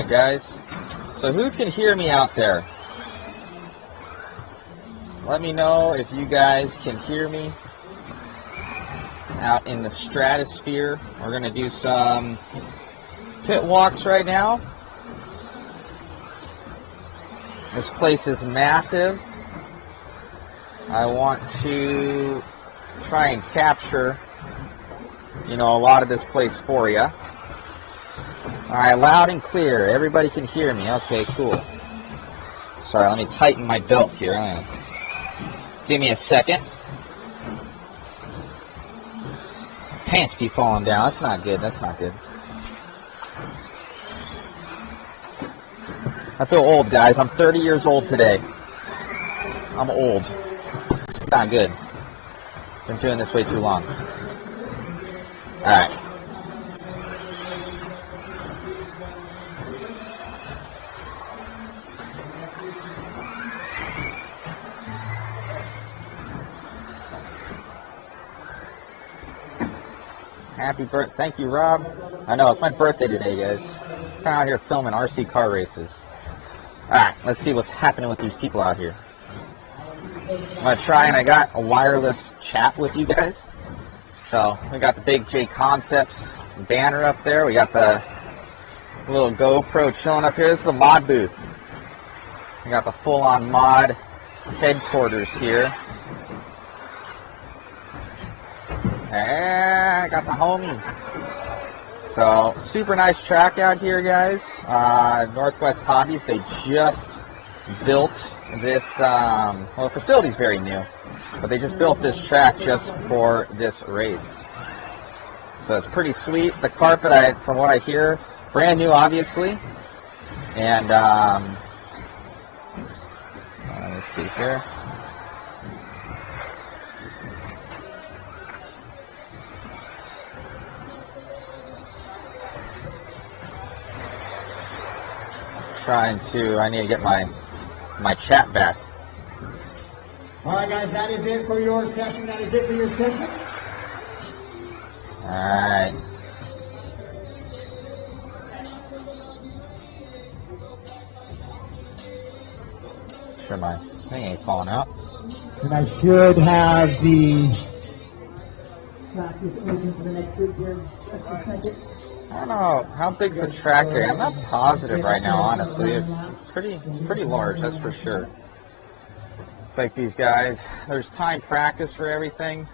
Alright guys, so who can hear me out there? Let me know if you guys can hear me out in the stratosphere. We're going to do some pit walks right now. This place is massive. I want to try and capture, a lot of this place for you. Alright, loud and clear. Everybody can hear me. Okay, cool. Sorry, let me tighten my belt here. Give me a second. Pants keep falling down. That's not good. That's not good. I feel old, guys. I'm 30 years old today. I'm old. It's not good. Been doing this way too long. Alright. Happy birthday. Thank you, Rob. I know, it's my birthday today, guys. I'm out here filming RC car races. Alright, let's see what's happening with these people out here. I'm going to try, and I got a wireless chat with you guys. So, we got the big JConcepts banner up there. We got the little GoPro chilling up here. This is a mod booth. We got the full-on mod headquarters here. And I got the homie. So, super nice track out here, guys. NorthWestHobbies, they just built this, the facility's very new, but they just built this track just for this race. So it's pretty sweet. The carpet, from what I hear, brand new, obviously. And, let me see here. I need to get my chat back. All right, guys, that is it for your session. That is it for your session. All right. Sure, my thing ain't falling out. And I should have the practice open for the next group here in just a second. I don't know how big's the track here. I'm not positive right now, honestly. It's pretty large, that's for sure. It's like these guys. There's time practice for everything.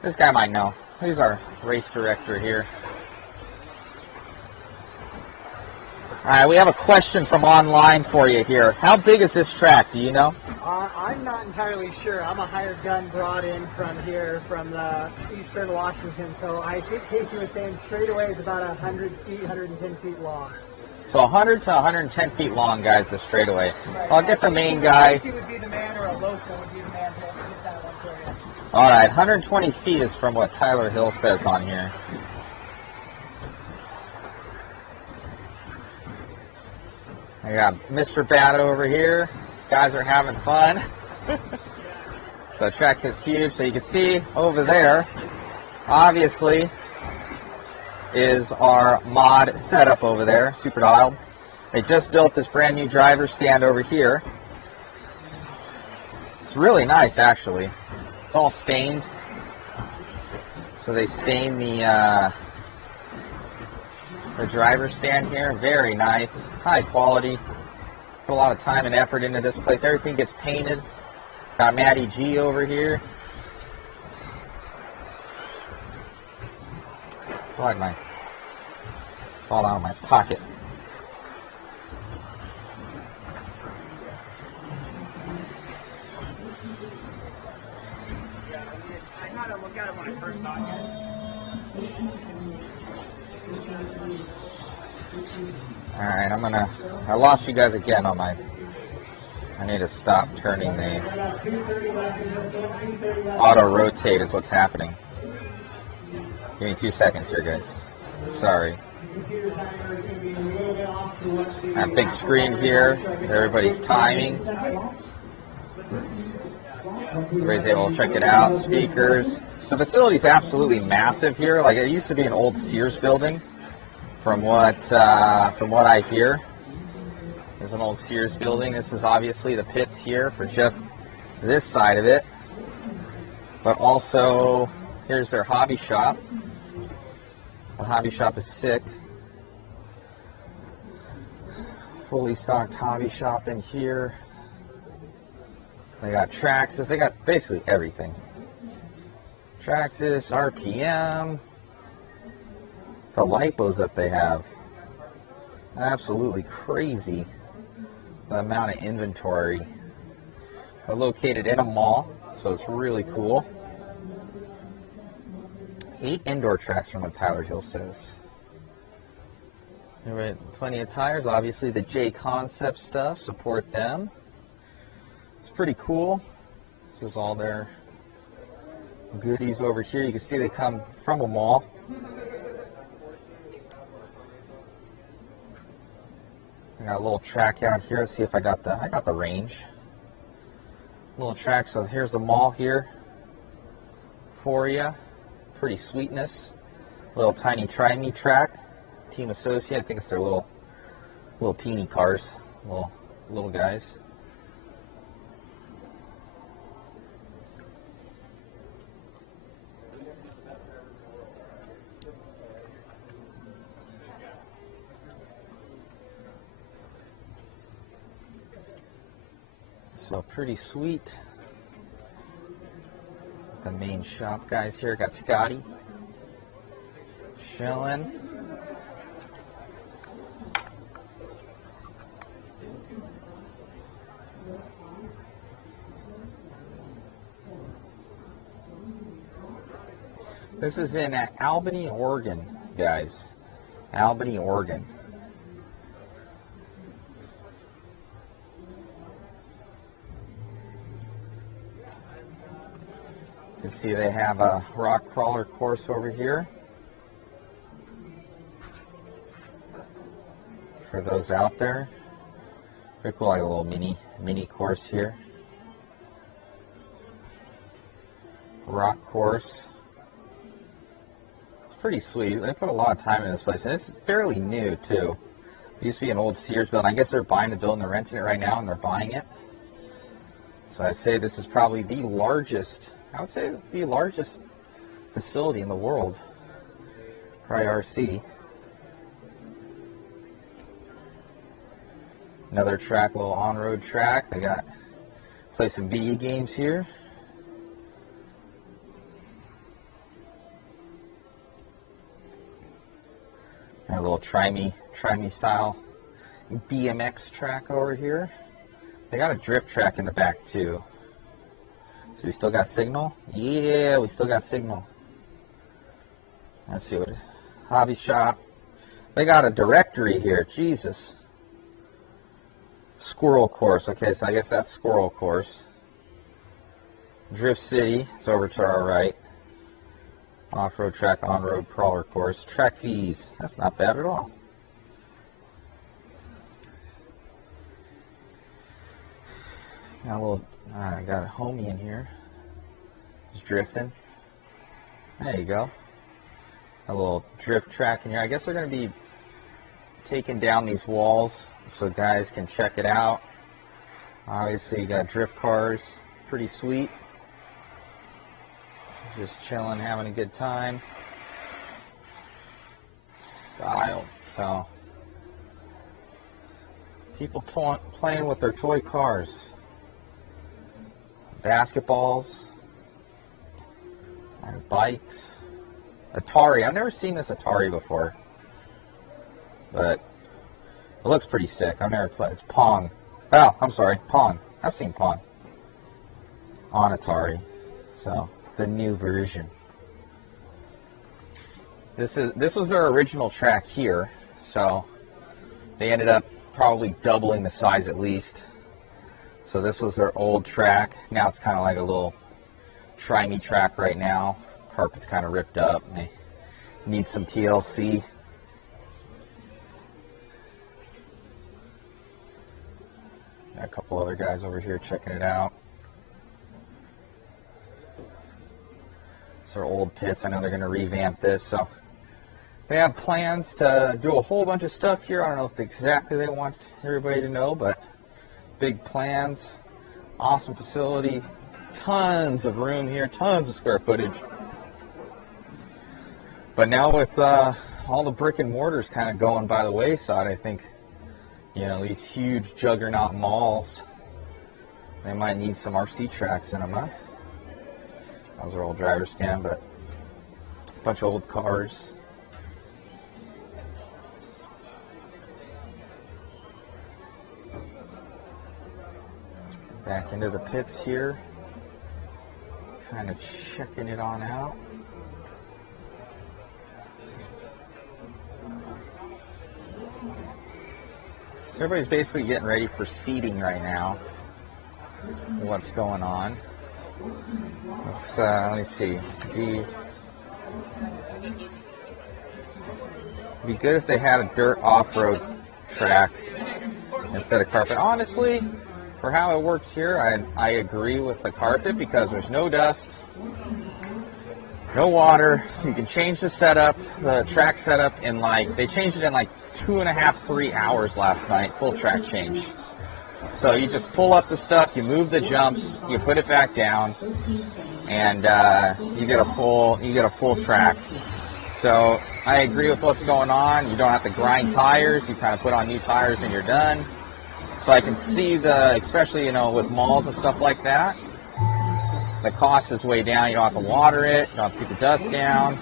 This guy might know. He's our race director here. All right, we have a question from online for you here. How big is this track? Do you know? I'm not entirely sure. I'm a hired gun brought in from here, from the eastern Washington. So I think Casey was saying straightaway is about 100 feet, 110 feet long. So 100 to 110 feet long, guys, the straightaway. I'll get the main guy. Casey would be the man, or a local would be the man to get that one for you. All right, 120 feet is from what Tyler Hill says on here. I got Mr. Bat over here. Guys are having fun. So the track is huge. So you can see over there, obviously, is our mod setup over there, super dialed. They just built this brand new driver stand over here. It's really nice, actually. It's all stained. So they stained the driver stand here. Very nice, high quality. Put a lot of time and effort into this place. Everything gets painted. Got Matty G over here. I feel like my fall out of my pocket. I had to look at it when I first got here. Alright, I lost you guys again on my, I need to stop turning the auto rotate is what's happening. Give me 2 seconds here, guys. Sorry. I have a big screen here, everybody's timing. Everybody's able to check it out, speakers. The facility's absolutely massive here. Like, it used to be an old Sears building. from what I hear. There's an old Sears building. This is obviously the pits here for just this side of it. But also, here's their hobby shop. The hobby shop is sick. Fully stocked hobby shop in here. They got Traxxas. They got basically everything. Traxxas, RPM. The lipos that they have. Absolutely crazy. The amount of inventory. They're located in a mall, so it's really cool. 8 indoor tracks from what Tyler Hill says. There plenty of tires. Obviously the JConcepts stuff, support them. It's pretty cool. This is all their goodies over here. You can see they come from a mall. I got a little track out here. Let's see if I got the range. Little track. So here's the mall here for you. Pretty sweetness. Little tiny Try Me track. Team Associate. I think it's their little teeny cars. Little guys. So pretty sweet. The main shop guys here. Got Scotty. Chillin'. This is in Albany, Oregon, guys. Albany, Oregon. You can see they have a rock crawler course over here. For those out there. Pretty cool, like a little mini course here. Rock course. It's pretty sweet. They put a lot of time in this place, and it's fairly new too. It used to be an old Sears building. I guess they're buying the building, they're renting it right now, and they're buying it. So I'd say this is probably the largest, facility in the world for IRC. Another track, little on-road track. They got play some video games here. And a little try me style BMX track over here. They got a drift track in the back too. So we still got signal? Yeah, we still got signal. Let's see what it is. Hobby shop. They got a directory here. Jesus. Squirrel course. Okay, so I guess that's squirrel course. Drift City. It's over to our right. Off-road track, on-road crawler course. Track fees. That's not bad at all. I got a homie in here. Just drifting. There you go. A little drift track in here. I guess they're going to be taking down these walls so guys can check it out. Obviously, you got drift cars. Pretty sweet. Just chilling, having a good time. Dialed. So, people playing with their toy cars. Basketballs. And bikes. Atari. I've never seen this Atari before. But it looks pretty sick. I've never played. It's Pong. Oh, I'm sorry. Pong. I've seen Pong. On Atari. So, the new version. This was their original track here. So, they ended up probably doubling the size at least. So this was their old track. Now it's kind of like a little try-me track right now. Carpet's kind of ripped up. And they need some TLC. Got a couple other guys over here checking it out. It's their old pits. I know they're going to revamp this. So They have plans to do a whole bunch of stuff here. I don't know if exactly they want everybody to know, but big plans. Awesome facility. Tons of room here. Tons of square footage. But now with all the brick and mortars kind of going by the wayside, I think, you know, these huge juggernaut malls, they might need some RC tracks in them, huh? Those are all driver stand, but a bunch of old cars. Back into the pits here, kind of checking it on out. So everybody's basically getting ready for seating right now. What's going on? Let me see. It'd be good if they had a dirt off-road track instead of carpet. Honestly, for how it works here, I agree with the carpet because there's no dust, no water. You can change the setup, the track setup in they changed it in 2.5, 3 hours last night, full track change. So you just pull up the stuff, you move the jumps, you put it back down, and you get a full track. So I agree with what's going on. You don't have to grind tires. You kind of put on new tires and you're done. So I can see especially, you know, with malls and stuff like that, the cost is way down. You don't have to water it. You don't have to keep the dust down.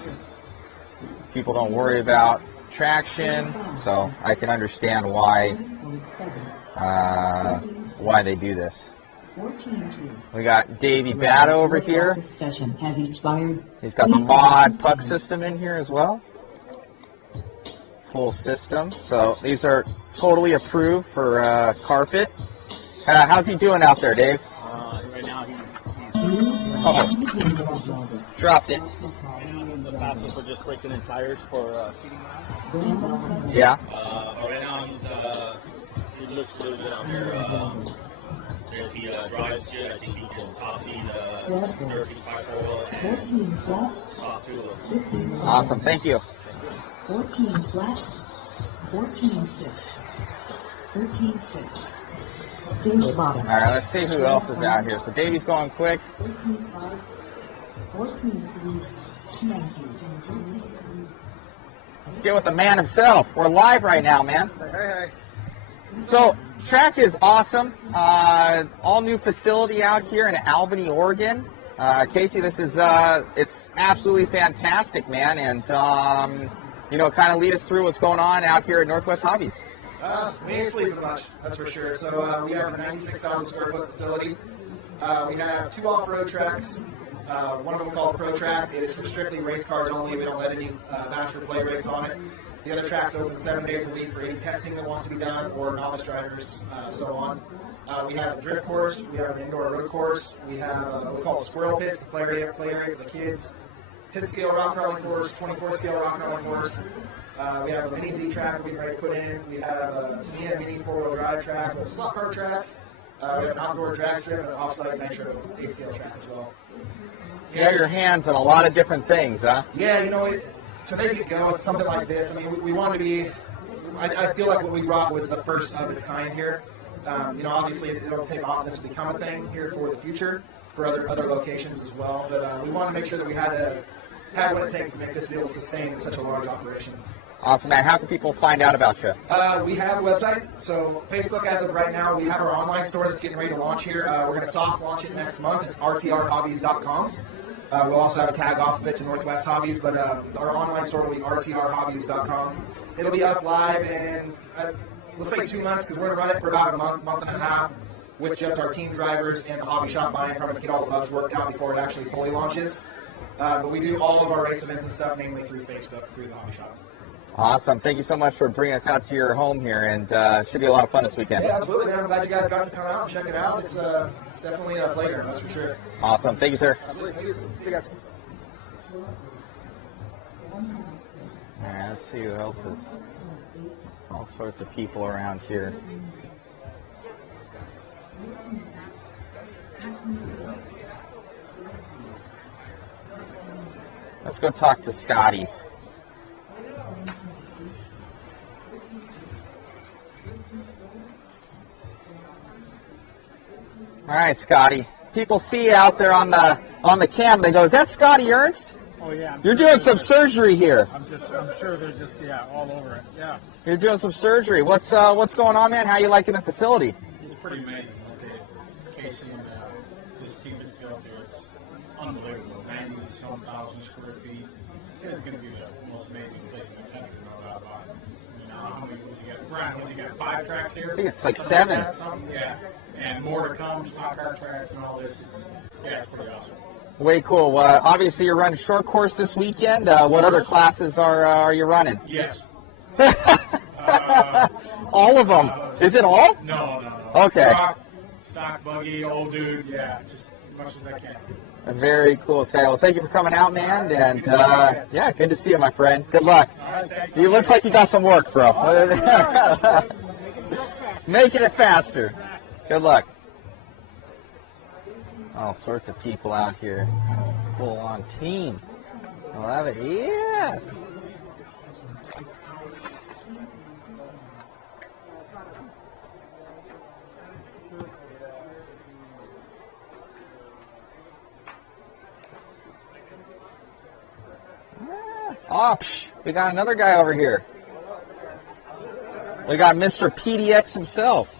People don't worry about traction. So I can understand why they do this. We got Davey Batto over here. Session has expired. He's got the mod puck system in here as well. Full system. So these are totally approved for carpet. How's he doing out there, Dave? Right now he's dropped it. the fastest for just breaking in tires for seating. Yeah. Right now he looks really good out there. If he drives good, I think he can top speed 35 and top 2. Awesome. Thank you. 14 flat, 14-6, 13-6. Stage bottom. All right, let's see who else is out here. So Davey's going quick. 13-5, 14-3, 19. Let's get with the man himself. We're live right now, man. Hey. So track is awesome. All new facility out here in Albany, Oregon. Casey, this is it's absolutely fantastic, man. And you know, kind of lead us through what's going on out here at Northwest Hobbies. We ain't sleeping much, that's for sure. So we have a 96,000 square foot facility. We have 2 off-road tracks. One of them called Pro Track. It is for strictly race cars only. We don't let any master play rigs on it. The other track's open 7 days a week for any testing that wants to be done or novice drivers, so on. We have a drift course. We have an indoor road course. We have what we call squirrel pits, the play area for the kids. 10-scale rock crawling course, 24-scale rock crawling course. We have a mini Z track we ready to put in. We have a Tamiya mini 4-wheel drive track. We have a slot car track. We have an outdoor drag strip and an off-site nitro 8-scale track as well. You have your hands on a lot of different things, huh? Yeah, you know, to make it go with something like this, I mean, we want to be, I feel like what we brought was the first of its kind here. You know, obviously it'll take off, this will become a thing here for the future, for other locations as well, but we want to make sure that we had what it takes to make this be able to sustain such a large operation. Awesome, man. How can people find out about you? We have a website. So Facebook, as of right now, we have our online store that's getting ready to launch here. We're going to soft launch it next month. It's rtrhobbies.com. We'll also have a tag off of it to Northwest Hobbies, but our online store will be rtrhobbies.com. It'll be up live in, let's say 2 months, because we're going to run it for about a month and a half with just our team drivers and the hobby shop buying from it to get all the bugs worked out before it actually fully launches. But we do all of our race events and stuff mainly through Facebook, through the hobby shop. Awesome. Thank you so much for bringing us out to your home here, and should be a lot of fun this weekend. Yeah, absolutely, man. I'm glad you guys got to come out and check it out. It's definitely a playground, that's for sure. Awesome. Thank you, sir. Absolutely. Thank you. See you guys. All right, let's see who else is. All sorts of people around here. Let's go talk to Scotty. All right, Scotty. People see you out there on the cam. They go, "Is that Scotty Ernst?" Oh yeah. You're doing some surgery here. I'm sure they're just all over it. Yeah. You're doing some surgery. What's going on, man? How you liking the facility? It's pretty amazing. The casing this team has built here, it's unbelievable. 90,000 square feet. It's going to be the most amazing place in the country, no doubt about it. You know, how many would you get? Brian, would you get 5 tracks here? I think it's like 7. Yeah. And more to come, stock car tracks and all this. It's pretty awesome. Way cool. Obviously, you're running short course this weekend. What other classes are you running? Yes. All of them. Is it all? No. Okay. Stock, buggy, old dude, just as much as I can. Very cool, Sky. Well, thank you for coming out, man. And yeah, good to see you, my friend. Good luck. All right, You looks like you got some work, bro. Making it faster. Good luck. All sorts of people out here. Full on team. I love it. Yeah. Oh, we got another guy over here. We got Mr. PDX himself.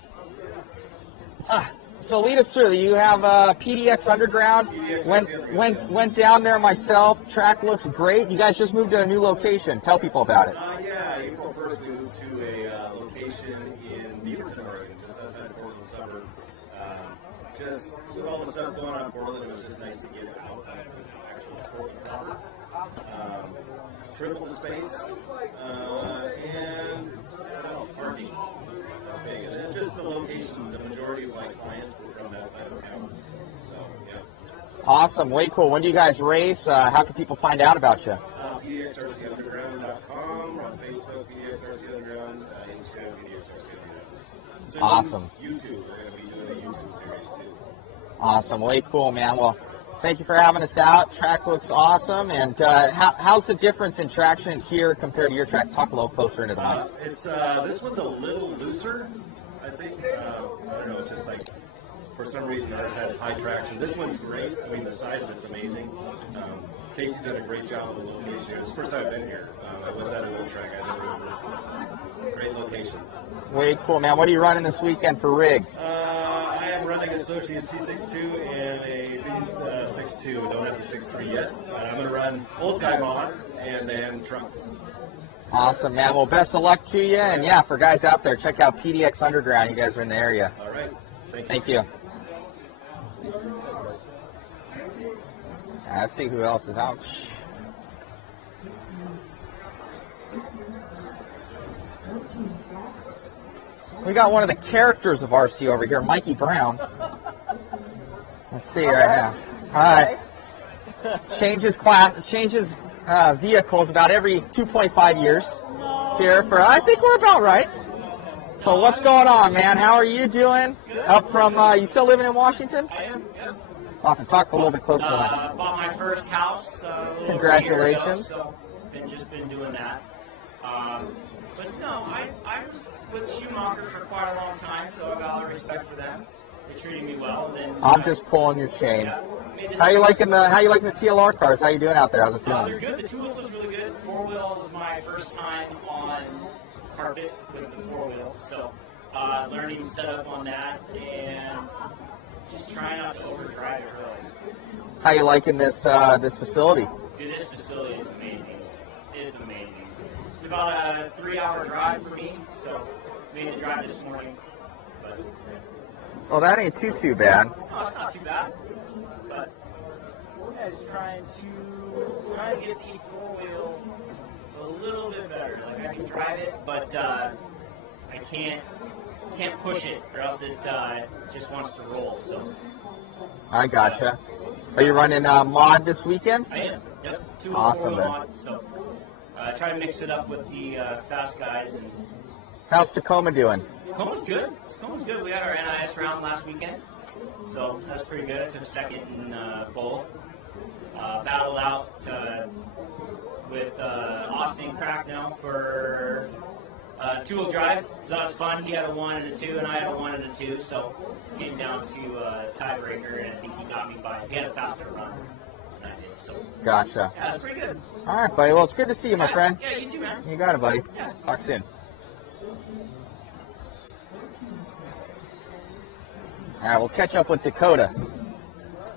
So lead us through. You have PDX Underground. Went down there myself. Track looks great. You guys just moved to a new location. Tell people about it. Yeah, April 1st we moved to a location in Beaverton, Oregon, just outside of Portland suburb. Just with all the stuff going on in Portland, it was just nice to get out of the actual Portland proper. Triple the space, and parking. Okay, and then just the location. The majority of my clients were from outside of town. So, yeah. Awesome. Way cool. When do you guys race? How can people find out about you? PDXRCunderground.com, on Facebook, PDXRC Underground, Instagram, PDXRC Underground. Awesome. YouTube. We're going to be doing a YouTube series too. Awesome. Way cool, man. Well, thank you for having us out. Track looks awesome. And how's the difference in traction here compared to your track? Talk a little closer into the mic. It's this one's a little looser, I think. I don't know. It's just like for some reason ours has high traction. This one's great. I mean, the size of it's amazing. Casey's done a great job of the location here. It's the first time I've been here. I was at a wheel track. I never been this one. So great location. Way cool, man. What are you running this weekend for rigs? I am running an Associate T62 and a B62. I don't have the 6.3 yet. I'm going to run old guy mod and then trunk. Awesome, man. Well, best of luck to you. And yeah, for guys out there, check out PDX Underground. You guys are in the area. All right. Thank you. Let's see who else is out. We got one of the characters of RC over here, Mikey Brown. Let's see right now. All right. Changes vehicles about every 2.5 years here for, I think we're about right. So what's going on, man? How are you doing? Up from, you still living in Washington? I am, yeah. Awesome. Talk a little bit closer to that. Bought my first house. Congratulations. Ago, so just been doing that. But no, I was with Schumacher for quite a long time, so I got all the respect for them. They treated me well. Then I'm just pulling your chain. Yeah, How you liking the TLR cars? How you doing out there? How's it feeling? They're good. The 2-wheel feels really good. 4-wheel is my first time on carpet with the 4-wheel, so learning setup on that and just trying not to overdrive it really. How you liking this facility? Dude, this facility is amazing. It's amazing. It's about a 3-hour drive for me, so made the drive this morning. But Well, that ain't too bad. no, it's not too bad. But yeah, just trying to get the 4-wheel a little bit better. Like I can drive it, but I can't push it, or else it just wants to roll. So I gotcha. Are you running mod this weekend? I am. Yep. 2 Awesome, 4-wheel man. mod. So try to mix it up with the fast guys. And How's Tacoma doing? Tacoma's good. Tacoma's good. We had our NIS round last weekend, so that's pretty good. I took a second in both. Battled out with Austin Crackdown for two-wheel drive, so that was fun. He had a 1 and a 2, and I had a 1 and a 2, so it came down to tiebreaker, and I think he got me by, he had a faster run than I did, so. Gotcha. Yeah, that's pretty good. All right, buddy. Well, it's good to see you, my friend. Yeah, you too, man. You got it, buddy. Talk soon. All right, we'll catch up with Dakota.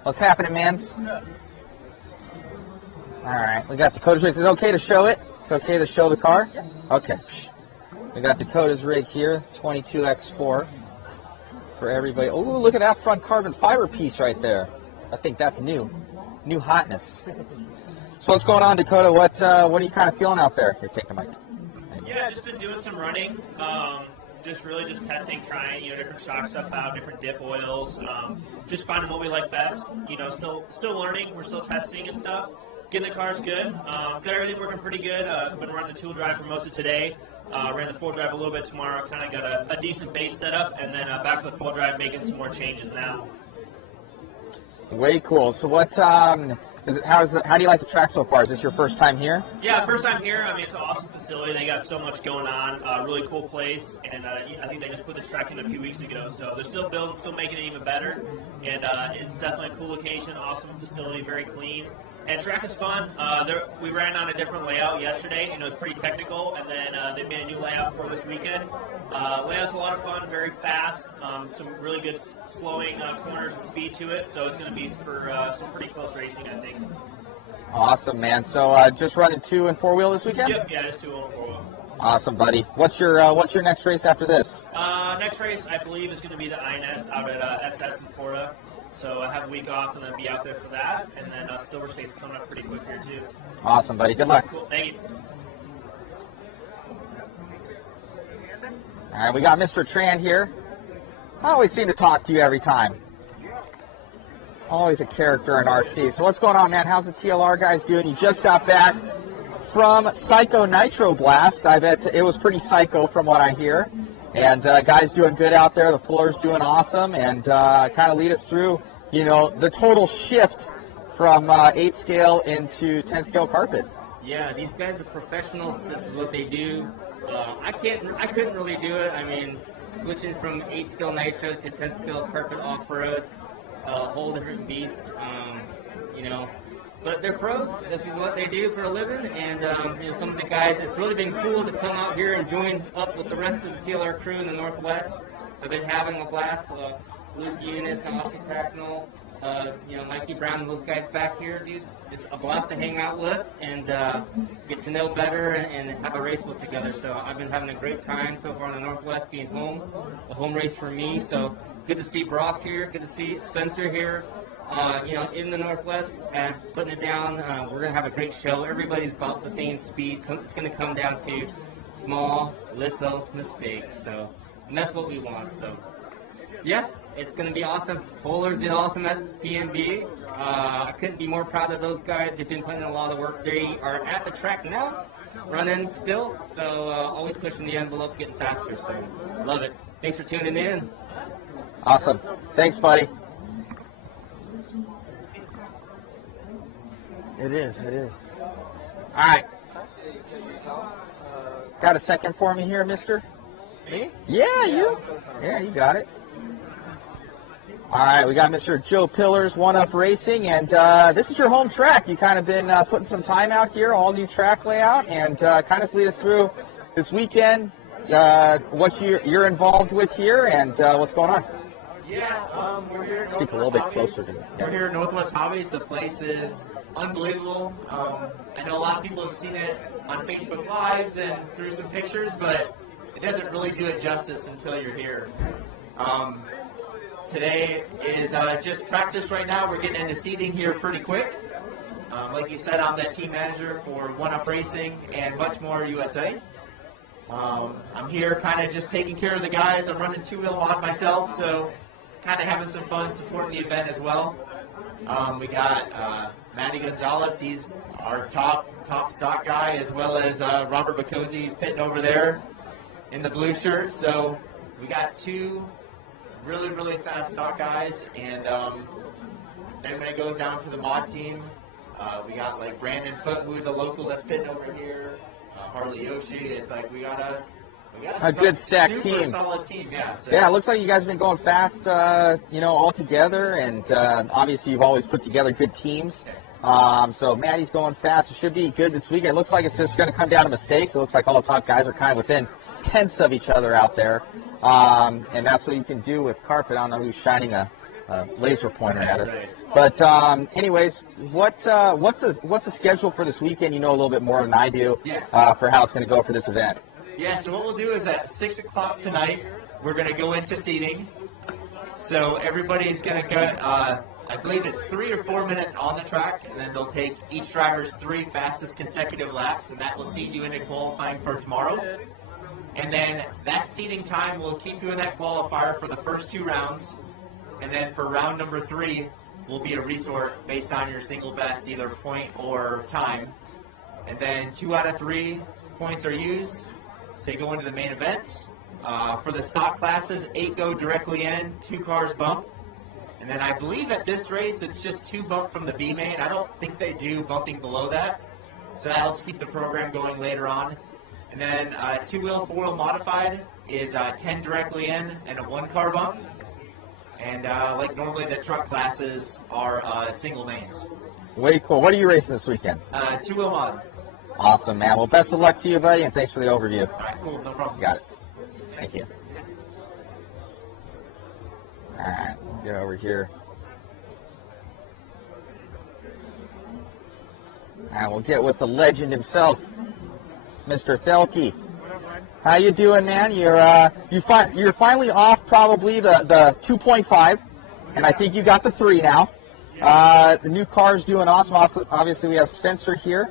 What's happening, mans? All right, we got Dakota's rig. Is it okay to show it? It's okay to show the car? Okay. We got Dakota's rig here, 22X4 for everybody. Oh, look at that front carbon fiber piece right there. I think that's new hotness. So what's going on, Dakota? What are you kind of feeling out there? Here, take the mic. Yeah, just been doing some running. Just really just testing, trying, different shock stuff out, different dip oils, just finding what we like best. Still learning. We're still testing and stuff. Getting the cars good. Got everything working pretty good. Been running the two-wheel drive for most of today. Ran the four-wheel drive a little bit tomorrow. Kind of got a decent base setup, and then back to the four-wheel drive, making some more changes now. Way cool. So what? How do you like the track so far? Is this your first time here? Yeah, first time here. I mean, it's an awesome facility. They got so much going on. Really cool place, and I think they just put this track in a few weeks ago. So they're still building, still making it even better, and it's definitely a cool location, awesome facility, very clean. And track is fun. We ran on a different layout yesterday, and it was pretty technical. And then they made a new layout for this weekend. Layout's a lot of fun, very fast. Some really good flowing corners and speed to it. So it's going to be for some pretty close racing, I think. Awesome, man. So just running 2 and 4 wheel this weekend? Yep, yeah, just 2 and 4 wheel. Awesome, buddy. What's your next race after this? Next race, I believe, is going to be the INS out at SS in Florida. So I have a week off and then be out there for that. And then Silver State's coming up pretty quick here, too. Awesome, buddy. Good luck. Cool. Thank you. All right, we got Mr. Tran here. I always seem to talk to you every time. Always a character in RC. So what's going on, man? How's the TLR guys doing? You just got back from Psycho Nitro Blast. I bet it was pretty psycho from what I hear. And guys doing good out there. The floor's doing awesome. And kind of lead us through, the total shift from 8 scale into 10 scale carpet. Yeah, these guys are professionals. This is what they do. I couldn't really do it. I mean, switching from 8 scale nitro to 10 scale carpet off road, a whole different beast. But they're pros. This is what they do for a living. And some of the guys, it's really been cool to come out here and join up with the rest of the TLR crew in the Northwest. I've been having a blast. Luke Eunice, Austin Cracknell, Mikey Brown, and those guys back here, dude. It's a blast to hang out with and get to know better and have a race with together. So I've been having a great time so far in the Northwest, being home. A home race for me. So good to see Brock here. Good to see Spencer here. In the Northwest and putting it down. We're going to have a great show. Everybody's about the same speed. It's going to come down to small, little mistakes. And that's what we want. So, yeah, it's going to be awesome. Bowlers did awesome at PNB. I couldn't be more proud of those guys. They've been putting in a lot of work. They are at the track now, running still. So, always pushing the envelope, getting faster. So, love it. Thanks for tuning in. Awesome. Thanks, buddy. It is. All right. Got a second for me here, mister? Me? Yeah, you. Yeah, you got it. All right, we got Mr. Joe Pillars, One Up Racing, and this is your home track. You kind of been putting some time out here, all new track layout, and kind of lead us through this weekend, what you're involved with here, and what's going on. Yeah, we're here at Speak a little bit closer to me. We're here at Northwest Hobbies. The place is unbelievable. I know a lot of people have seen it on Facebook Lives and through some pictures, but it doesn't really do it justice until you're here. Today is just practice right now. We're getting into seating here pretty quick. Like you said, I'm the team manager for One Up Racing and Much More USA. I'm here kind of just taking care of the guys. I'm running two-wheel mod myself, so kind of having some fun supporting the event as well. We got Matty Gonzalez. He's our top stock guy, as well as Robert Bacozzi. He's pitting over there in the blue shirt. So we got two really, really fast stock guys. And then when it goes down to the mod team, we got like Brandon Foote, who's a local that's pitting over here. Harley Yoshi. It's like we got a A good stacked super team. solid team, yeah. So. Yeah, it looks like you guys have been going fast, all together, and obviously you've always put together good teams. So Maddie's going fast. It should be good this weekend. It looks like it's just going to come down to mistakes. It looks like all the top guys are kind of within tenths of each other out there, and that's what you can do with carpet. I don't know who's shining a laser pointer at us. But anyways, what's the schedule for this weekend? You know a little bit more than I do for how it's going to go for this event. Yeah, so what we'll do is at 6 o'clock tonight, we're going to go into seating. So everybody's going to get, I believe it's 3 or 4 minutes on the track, and then they'll take each driver's 3 fastest consecutive laps, and that will seed you into qualifying for tomorrow. And then that seating time will keep you in that qualifier for the first 2 rounds. And then for round number 3 will be a resort based on your single best, either point or time. And then 2 out of 3 points are used to go into the main events. For the stock classes, 8 go directly in, 2 cars bump. And then I believe at this race, it's just 2 bump from the B main. I don't think they do bumping below that. So that helps keep the program going later on. And then 2-wheel, 4-wheel modified is 10 directly in and a 1-car bump. And like normally the truck classes are single mains. Way cool. What are you racing this weekend? 2-wheel mod. Awesome, man. Well, best of luck to you, buddy, and thanks for the overview. All right, cool. No problem. Got it. Thank you. All right, get over here. All right, we'll get with the legend himself, Mr. Thelke. How you doing, man? You're finally off probably the 2.5, and I think you got the 3 now. The new car's doing awesome. Obviously, we have Spencer here,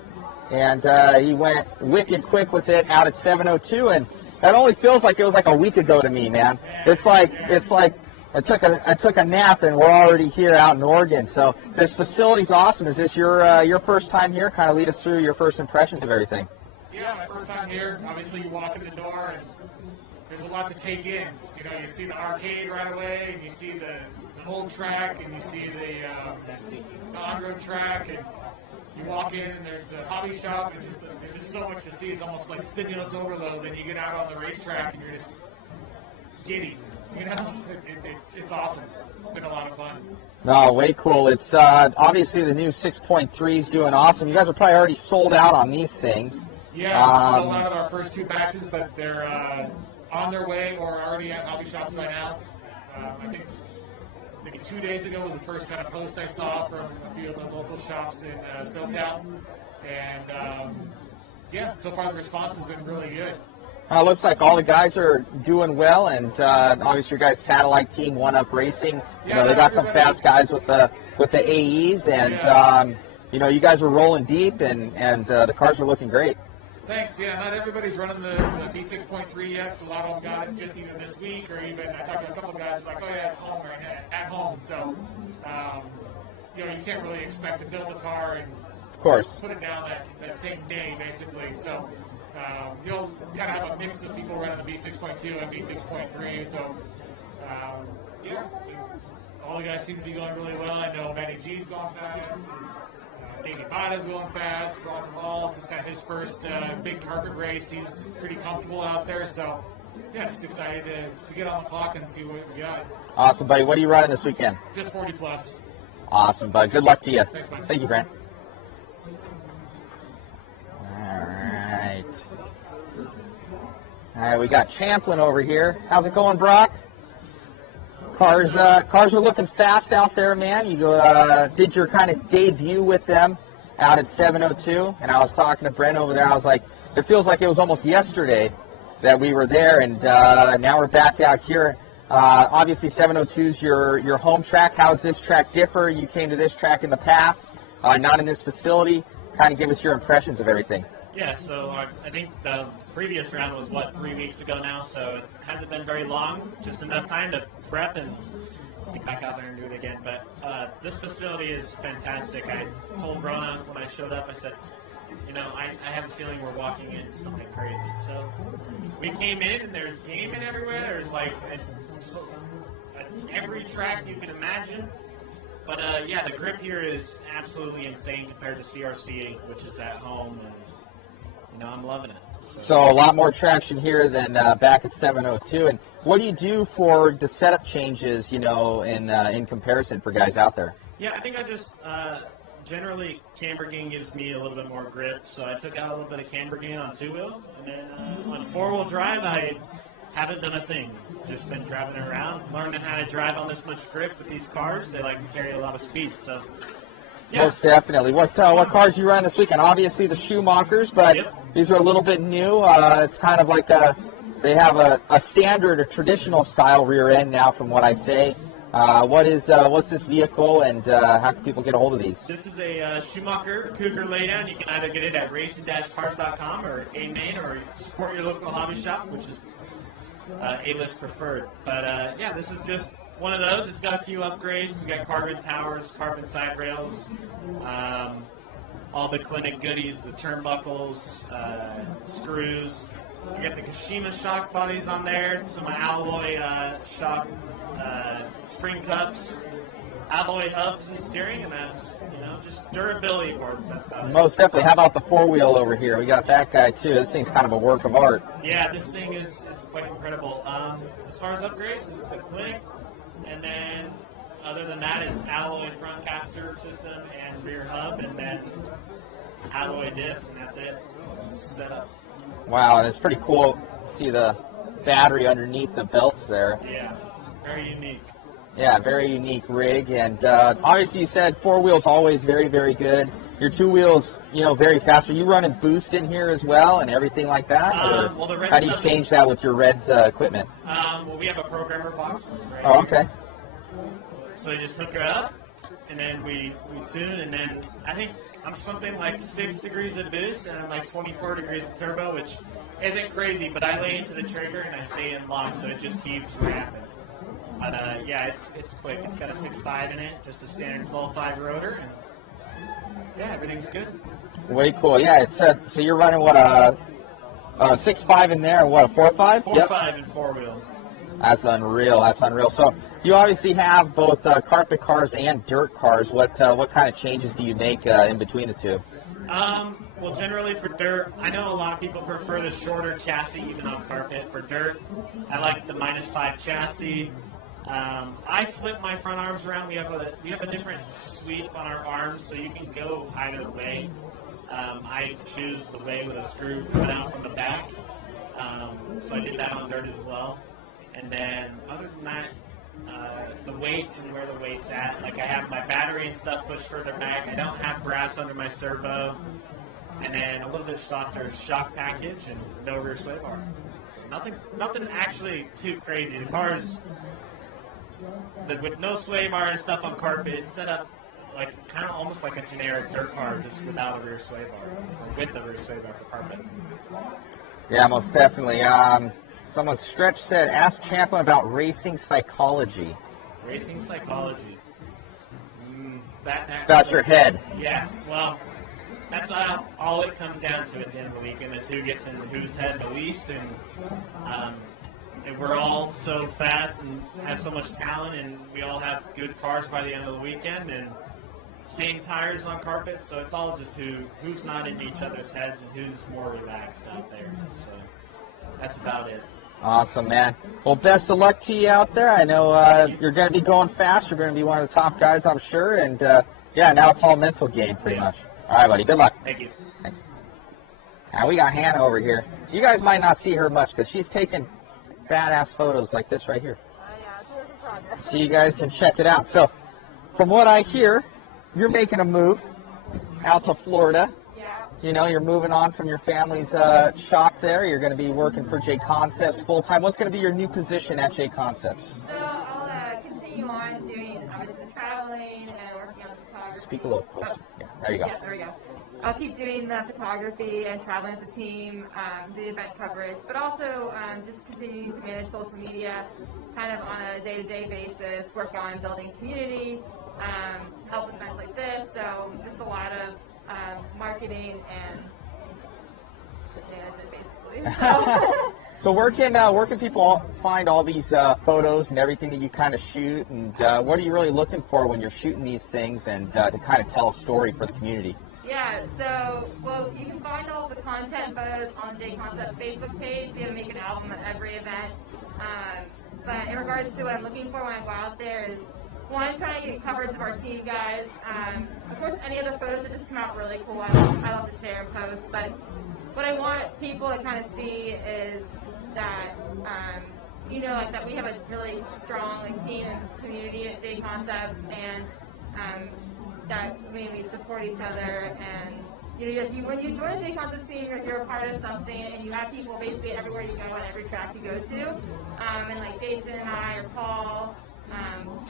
and he went wicked quick with it out at 7:02, and that only feels like it was like a week ago to me, man. It's like I took a nap and we're already here out in Oregon. So this facility's awesome. Is this your first time here? Kind of lead us through your first impressions of everything. Yeah, my first time here. Obviously, you walk in the door and there's a lot to take in. You know, you see the arcade right away, and you see the old track, and you see the on-road track, and you walk in and there's the hobby shop. And there's just so much to see. It's almost like stimulus overload. Then you get out on the racetrack and you're just giddy. You know, it's awesome. It's been a lot of fun. No, way cool. It's obviously the new 6.3 is doing awesome. You guys are probably already sold out on these things. Yeah, sold out of our first 2 batches, but they're on their way or already at hobby shops right now. I think maybe 2 days ago was the first kind of post I saw from a few of the local shops in SoCal. And yeah, so far the response has been really good. Looks like all the guys are doing well, and obviously your guys' satellite team, One Up Racing. You know, they got some fast guys with the AEs, and you guys are rolling deep, and the cars are looking great. Thanks. Yeah, not everybody's running the B6.3 yet. So a lot of them got it just either this week or even I talked to a couple of guys like, oh yeah, it's home right now, at home. So you can't really expect to build a car and of course put it down that same day basically. So you'll kind of have a mix of people running the B6.2 and B6.3. So yeah, all the guys seem to be going really well. I know Matty G's going fast. Davey Bada's going fast. Ron Hall, this is kind of his first big carpet race. He's pretty comfortable out there, so yeah, just excited to get on the clock and see what we got. Awesome, buddy. What are you running this weekend? Just 40 plus. Awesome, bud. Good luck to you. Thanks, bud. Thank you, Grant. All right, we got Champlin over here. How's it going, Brock? Cars are looking fast out there, man. You did your kind of debut with them out at 7:02, and I was talking to Brent over there. I was like, it feels like it was almost yesterday that we were there, and now we're back out here. Obviously, 7:02 is your home track. How does this track differ? You came to this track in the past, not in this facility. Kind of give us your impressions of everything. Yeah, so I think the previous round was, 3 weeks ago now, so it hasn't been very long, just enough time to prep and get back out there and do it again. But this facility is fantastic. I told Rona when I showed up, I said, I have a feeling we're walking into something crazy. So we came in, and there's gaming everywhere. There's every track you can imagine. But yeah, the grip here is absolutely insane compared to CRC, which is at home. And, I'm loving it. So a lot more traction here than back at 702. And what do you do for the setup changes, you know, in comparison for guys out there? Yeah, I think I just generally camber gain gives me a little bit more grip, so I took out a little bit of camber gain on 2-wheel, and then on 4-wheel drive I haven't done a thing. Just been driving around, learning how to drive on this much grip with these cars. They like to carry a lot of speed, so yeah. Most definitely. What cars you ran this weekend? Obviously the Schumachers, but these are a little bit new. It's kind of like they have a standard, a traditional style rear end now, from what I say. What's this vehicle, and how can people get a hold of these? This is a Schumacher Cougar laydown. You can either get it at racing-cars.com or A-Main, or support your local hobby shop, which is A-List preferred. But yeah, this is just one of those. It's got a few upgrades. We got carbon towers, carbon side rails, all the clinic goodies, the turnbuckles, screws. We got the Kashima shock bodies on there, some alloy shock spring cups, alloy hubs and steering, and that's, you know, just durability boards. That's about it. Most definitely. How about the 4-wheel over here? We got that guy too. This thing's kind of a work of art. Yeah, this thing is quite incredible. As far as upgrades, this is the clinic, and then other than that is alloy front caster system and rear hub, and then alloy diffs, and that's it. Set up. Wow, and it's pretty cool to see the battery underneath the belts there. Yeah, very unique. Yeah, very unique rig, and obviously you said 4-wheel's always very, very good. Your 2-wheel's, you know, very fast. Are you running boost in here as well and everything like that? Well, the how do you change that with your Reds equipment? Well, we have a programmer box right Oh, okay. here. So you just hook it up, and then we tune, and then I think I'm something like 6 degrees of boost, and I'm like 24 degrees of turbo, which isn't crazy, but I lay into the trigger and I stay in lock, so it just keeps ramping. But yeah, it's quick. It's got a 6.5 in it, just a standard 12.5 rotor, and yeah, everything's good. Way cool. Yeah, it's so you're running what a 6.5 in there, and what, a 4.5? 4.5 and 4-wheel. That's unreal. That's unreal. So you obviously have both carpet cars and dirt cars. What kind of changes do you make in between the two? Well, generally for dirt, I know a lot of people prefer the shorter chassis even on carpet. For dirt, I like the -5 chassis. I flip my front arms around. We have a different sweep on our arms, so you can go either way. I choose the way with a screw coming out from the back. So I did that on dirt as well. And then other than that, the weight and where the weight's at. Like I have my battery and stuff pushed further back. I don't have brass under my servo. And then a little bit softer shock package and no rear sway bar. Nothing actually too crazy. The car's with no sway bar and stuff on carpet, it's set up like kind of almost like a generic dirt car, just without a rear sway bar, or with the rear sway bar for carpet. Yeah, most definitely. Someone Stretch said, ask Champlin about racing psychology. Racing psychology. It's about your head. Yeah, well, that's all it comes down to at the end of the weekend is who gets in whose head the least, and we're all so fast and have so much talent, and we all have good cars by the end of the weekend, and same tires on carpet, so it's all just who's not in each other's heads and who's more relaxed out there. So that's about it. Awesome, man. Well, best of luck to you out there. I know you're going to be going fast. You're going to be one of the top guys, I'm sure. And, yeah, now it's all mental game pretty much. All right, buddy. Good luck. Thank you. Thanks. Now, we got Hannah over here. You guys might not see her much because she's taking badass photos like this right here. Yeah, it's a work in progress. So you guys can check it out. So, from what I hear, you're making a move out to Florida. You know, you're moving on from your family's shop there. You're going to be working for JConcepts full-time. What's going to be your new position at JConcepts? So I'll continue on doing obviously traveling and working on photography. Speak a little closer. Yeah, there you go. Yeah, there we go. I'll keep doing the photography and traveling with the team, the event coverage, but also just continuing to manage social media kind of on a day-to-day basis, work on building community, help with events like this. So just a lot of marketing and management, basically. So where can people find all these photos and everything that you kind of shoot, and what are you really looking for when you're shooting these things, and to kind of tell a story for the community? Yeah, so, well, you can find all the content photos on the JConcepts Facebook page. We have make an album at every event. But in regards to what I'm looking for when I go out there is, one, trying to get coverage of our team guys. Of course, any of the photos that just come out really cool, I love to share and post. But what I want people to kind of see is that, you know, like that we have a really strong like team and community at JConcepts, and that we support each other. And you know, when you join a JConcepts team, you're a part of something, and you have people basically everywhere you go on every track you go to. And like Jason and I or Paul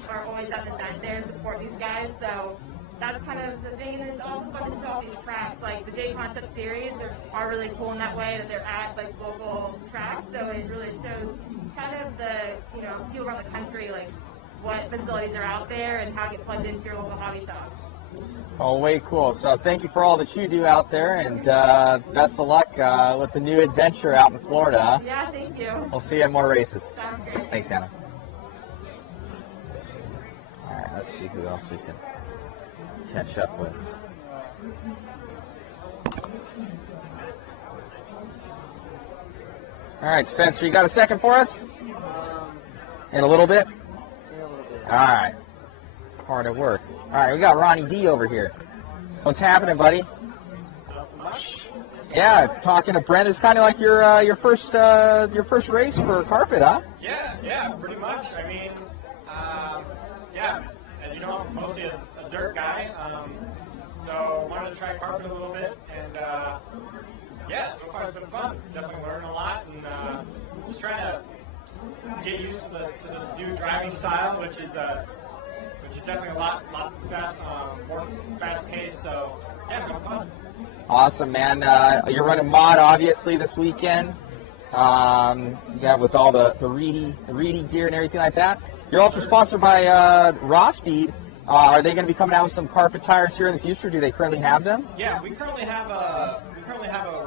are always at the event there to support these guys. So that's kind of the thing, and it's also fun to show off these tracks. Like the JConcepts series are really cool in that way that they're at like local tracks. So it really shows kind of the, you know, people around the country, like what facilities are out there and how to get plugged into your local hobby shop. Oh, way cool. So thank you for all that you do out there, and best of luck with the new adventure out in Florida. Yeah, thank you. We'll see you at more races. Sounds great. Thanks, Anna. All right, let's see who else we can catch up with. All right, Spencer, you got a second for us? In a little bit? All right. Hard at work. All right, we got Ronnie D over here. What's happening, buddy? Yeah, talking to Brent. It's kind of like your first race for carpet, huh? Yeah, pretty much. I mean, yeah, as you know, I'm mostly a dirt guy, so wanted to try carpet a little bit, and yeah, so far it's been fun. Definitely learning a lot, and just trying to get used to the new driving style, which is definitely a lot more fast-paced. So yeah, it's fun. Awesome, man. You're running mod obviously this weekend. Yeah, with all the Reedy gear and everything like that. You're also sponsored by Raw Speed. Are they going to be coming out with some carpet tires here in the future? Do they currently have them? Yeah, we currently have a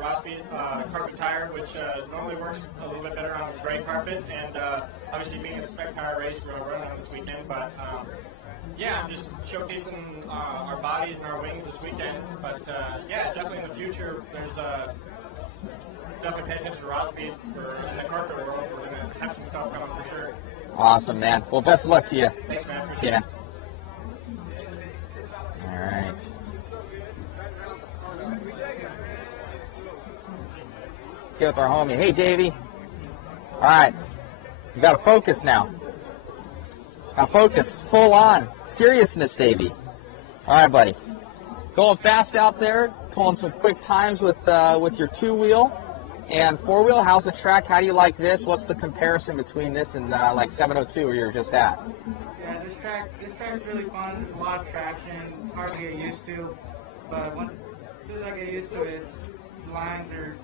Raw Speed carpet tire, which normally works a little bit better on gray carpet, and obviously being a spec tire race, we're running on this weekend. But yeah, I'm just showcasing our bodies and our wings this weekend. But yeah, definitely in the future, there's definitely pay attention to Raw Speed in the carpet world. We're going to have some stuff coming for sure. Awesome, man. Well, best of luck to you. Thanks, man. See you, man. All right. Get with our homie. Hey, Davey. All right. You got to focus now. Now focus. Full on. Seriousness, Davey. All right, buddy. Going fast out there. Pulling some quick times with your two-wheel and four-wheel. How's the track? How do you like this? What's the comparison between this and like 702 where you were just at? Yeah, this track's really fun. There's a lot of traction. It's hard to get used to, but as soon as I get used to it, lines are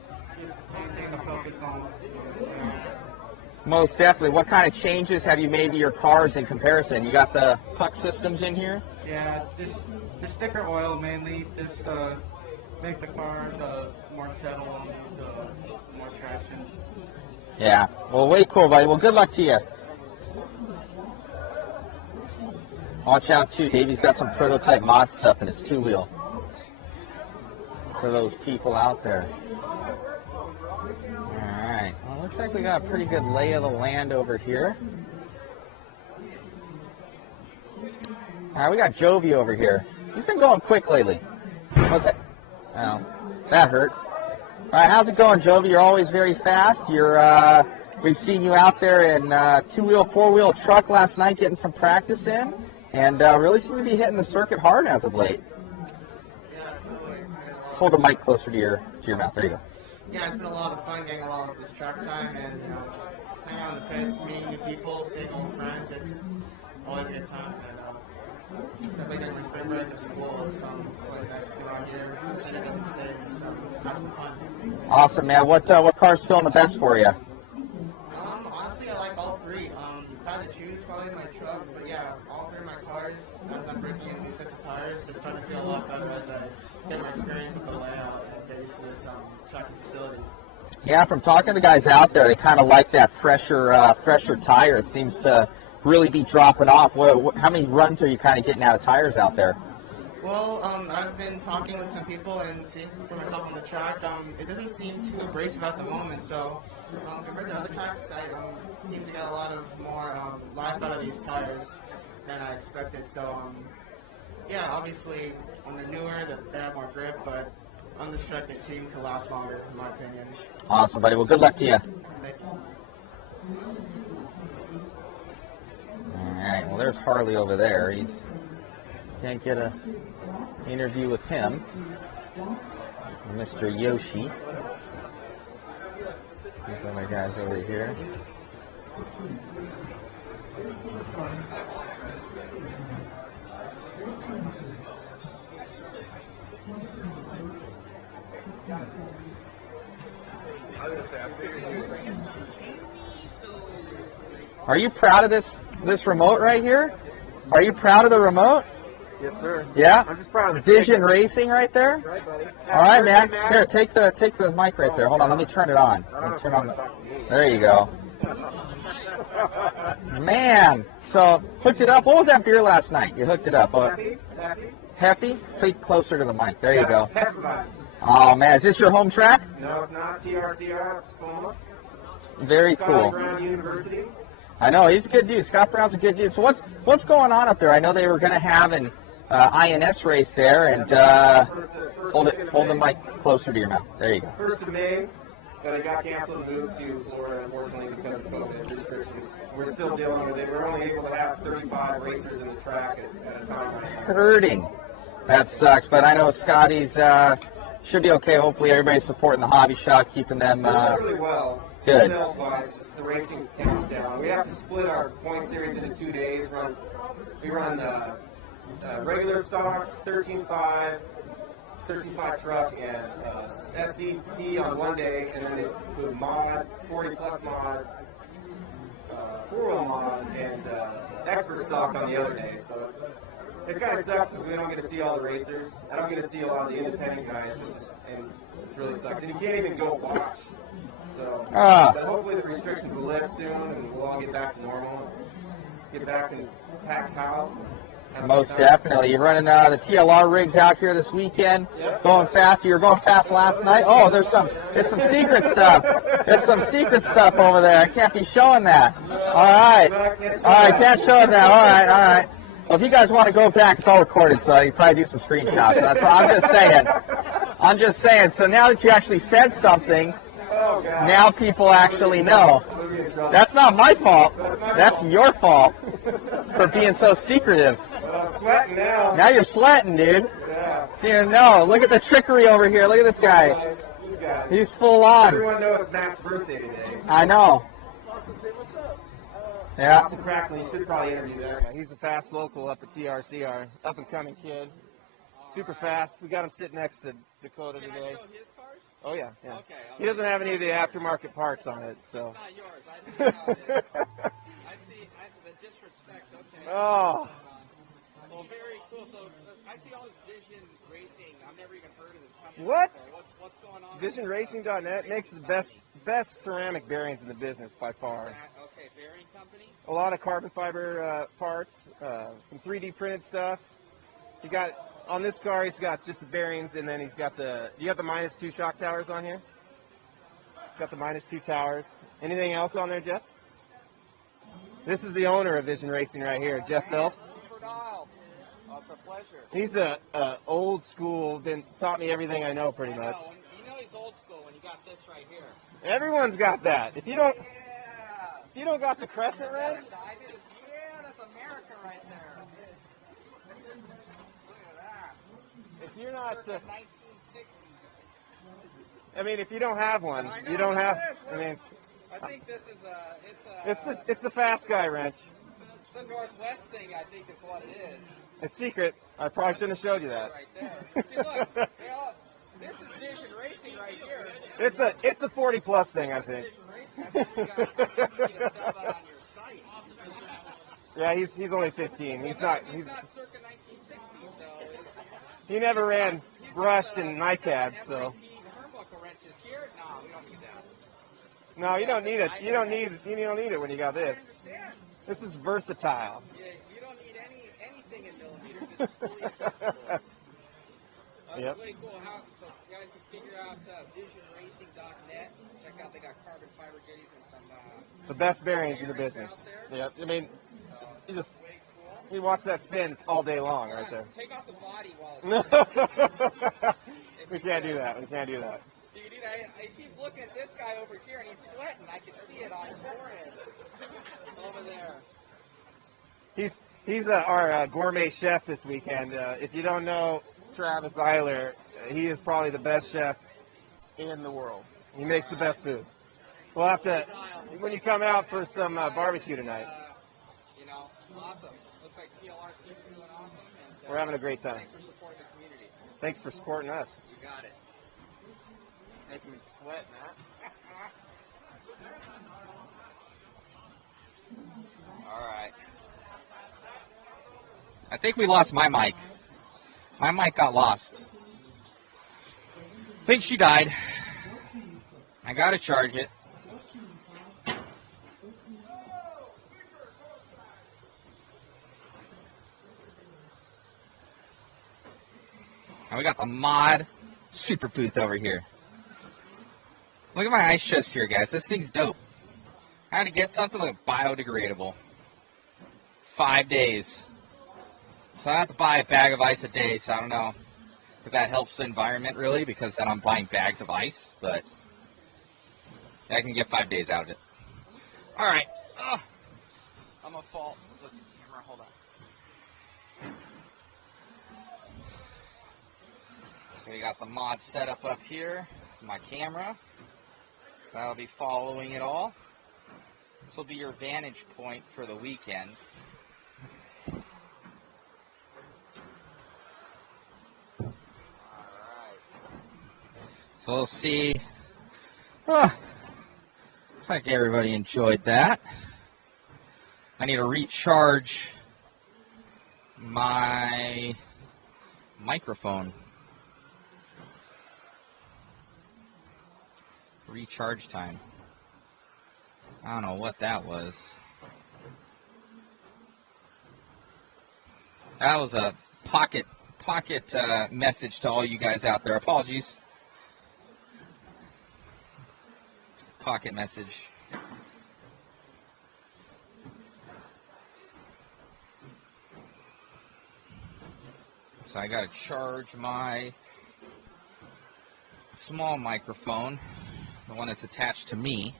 just anything to focus on. Most definitely. What kind of changes have you made to your cars in comparison? You got the puck systems in here? Yeah, the sticker oil mainly, just make the car more settled and more traction. Yeah. Well, way cool, buddy. Well, good luck to you. Watch out, too. Davey's got some prototype mod stuff in his two-wheel for those people out there. All right. Well, looks like we got a pretty good lay of the land over here. All right, we got Jovi over here. He's been going quick lately. What's that? Oh, that hurt. All right, how's it going, Jovi? You're always very fast. We've seen you out there in two-wheel, four-wheel truck last night getting some practice in, and really seem to be hitting the circuit hard as of late. Hold the mic closer to your mouth. There you go. Yeah, it's been a lot of fun getting along with this track time, and just hanging out on the pits, meeting new people, seeing old friends. It's always a good time. And definitely getting my spring break of school. It's always nice to go out here, especially in the stages, so have some fun. Awesome, man. What car's feeling the best for you? Honestly, I like all three. If I had to choose, probably my truck, but yeah, all three of my cars, as I'm breaking in new sets of tires, they're starting to feel a lot better as I get my experience with the layout and get used to this tracking facility. Yeah, from talking to the guys out there, they kind of like that fresher tire. It seems to really be dropping off. How many runs are you kind of getting out of tires out there? Well, I've been talking with some people and seeing for myself on the track. It doesn't seem too abrasive at the moment, so compared to other tracks, I seem to get a lot of more life out of these tires than I expected. So, yeah, obviously on the newer, they have more grip, but on this track, they seem to last longer, in my opinion. Awesome, buddy. Well, good luck to you. Thank you. All right. Well, there's Harley over there. He's can't get a interview with him. Mr. Yoshi. These other guys over here. Are you proud of this remote right here? Are you proud of the remote? Yes, sir. Yeah? I'm just proud of the Vision sticker. Racing right there? Right, buddy. All right, man. Here, take the mic right there. Hold on, let me turn it on. Let me turn on the. There you go. Man, so hooked it up. What was that beer last night? You hooked it up. Heffy? Speak closer to the mic. There you go. Oh man, is this your home track? No, it's not. TRCR, Tacoma. Very cool. Brown University. I know he's a good dude. Scott Brown's a good dude. So what's going on up there? I know they were going to have an INS race there, and hold the mic closer to your mouth. There you go. 1st of May, but it got canceled and moved to Florida, unfortunately, because of COVID restrictions. We're still dealing with it. We're only able to have 35 racers in the track at a time. Hurting. That sucks, but I know Scotty's should be okay. Hopefully everybody's supporting the hobby shop, keeping them really well. Good. Sales-wise, the racing counts down. We have to split our point series into 2 days. We run regular stock, 13.5 truck, and SCT on one day, and then they put mod, 40-plus mod, 4-wheel mod, and expert stock on the other day. So it kind of sucks because we don't get to see all the racers. I don't get to see a lot of the independent guys, and it really sucks. And you can't even go watch. So, but hopefully the restrictions will lift soon, and we'll all get back to normal. Get back in packed house. Most definitely. You're running the TLR rigs out here this weekend. Yep. Going fast. You were going fast last night. Oh, it's some secret stuff. There's some secret stuff over there. I can't be showing that. All right. Can't show that. All right. Well, if you guys want to go back, it's all recorded, so you probably do some screenshots. That's all. I'm just saying. So now that you actually said something, now people actually know. That's not my fault. That's your fault for being so secretive. Sweating now. Now you're sweating, dude. Yeah. So, no, look at the trickery over here. Look at this guy. He's full on. Everyone knows Matt's birthday today. I know. Yeah. Austin Crackle, you should probably interview that guy. He's a fast local up at TRCR, up and coming kid. Super fast. We got him sitting next to Dakota today. Can I show his cars? Oh yeah. Okay. He doesn't have any of the aftermarket parts on it, so. It's not yours. I see how it is. I see the disrespect. Okay. Oh. Well, very cool. So I see all this Vision Racing. I've never even heard of this company. What? What's going on? VisionRacing.net makes the best ceramic bearings in the business by far. Okay, bearing company. A lot of carbon fiber parts, some 3D printed stuff. You got on this car. He's got just the bearings, and then he's got you got the -2 shock towers on here. He's got the -2 towers. Anything else on there, Jeff? This is the owner of Vision Racing right here, Jeff Phelps. Oh, it's a pleasure. He's a old school. Taught me everything I know pretty much. You know he's old school when you got this right here. Everyone's got that. If you don't got the crescent wrench. Yeah, that's America right there. Look at that. If you're not. 1960s. I mean, if you don't have one, you don't have. I mean. I think this is It's the fast guy wrench. It's the Northwest thing. I think is what it is. It's secret. I probably shouldn't have showed you that. Right there. See, look, this is Vision Racing right here. It's a 40+ thing, I think. Yeah, he's only 15. He's not circa 1960, so he never ran brushed and NICAD, so. No, you don't need it. You don't need it when you got this. This is versatile. Yeah, you don't need anything in millimeters. Yep. Really cool. So you guys can figure out visionracing.net. Check out, they got carbon fiber jetties and some. The best bearings in the business. Yep. I mean, you watch that spin all day long right there. Take off the body while it's We can't do that. We can't do that. You can do that. I keep looking at this guy over here, and he's sweating. I can see it on his forehead. Over there. He's our gourmet chef this weekend. If you don't know Travis Eiler, he is probably the best chef in the world. He makes the best food. We'll have to, when you come out for some barbecue tonight. Awesome. Looks like TLRC is doing awesome. And, we're having a great time. Thanks for supporting the community. Thanks for supporting us. You got it. Making me sweat, Matt. All right. I think we lost my mic. My mic got lost. I think she died. I gotta charge it. And we got the mod super booth over here. Look at my ice chest here, guys. This thing's dope. I had to get something like biodegradable. 5 days. So I have to buy a bag of ice a day, so I don't know if that helps the environment really, because then I'm buying bags of ice, but I can get 5 days out of it. All right. I'm gonna fall. Look, camera, hold on. So we got the mod setup up here. This is my camera. That'll be following it all. This will be your vantage point for the weekend. So we'll see. Looks like everybody enjoyed that. I need to recharge my microphone. Recharge time. I don't know what that was. That was a pocket message to all you guys out there. Apologies. Pocket message. So I gotta charge my small microphone, the one that's attached to me.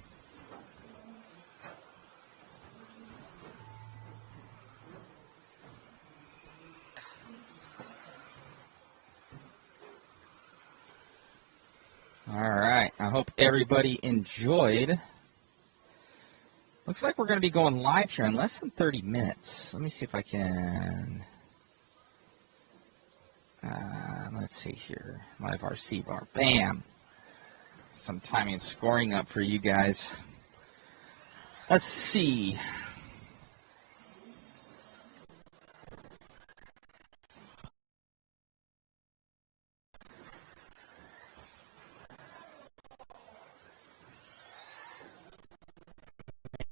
Alright, I hope everybody enjoyed. Looks like we're going to be going live here in less than 30 minutes. Let me see if I can... let's see here. LiveRC bar. Bam! Some timing and scoring up for you guys. Let's see.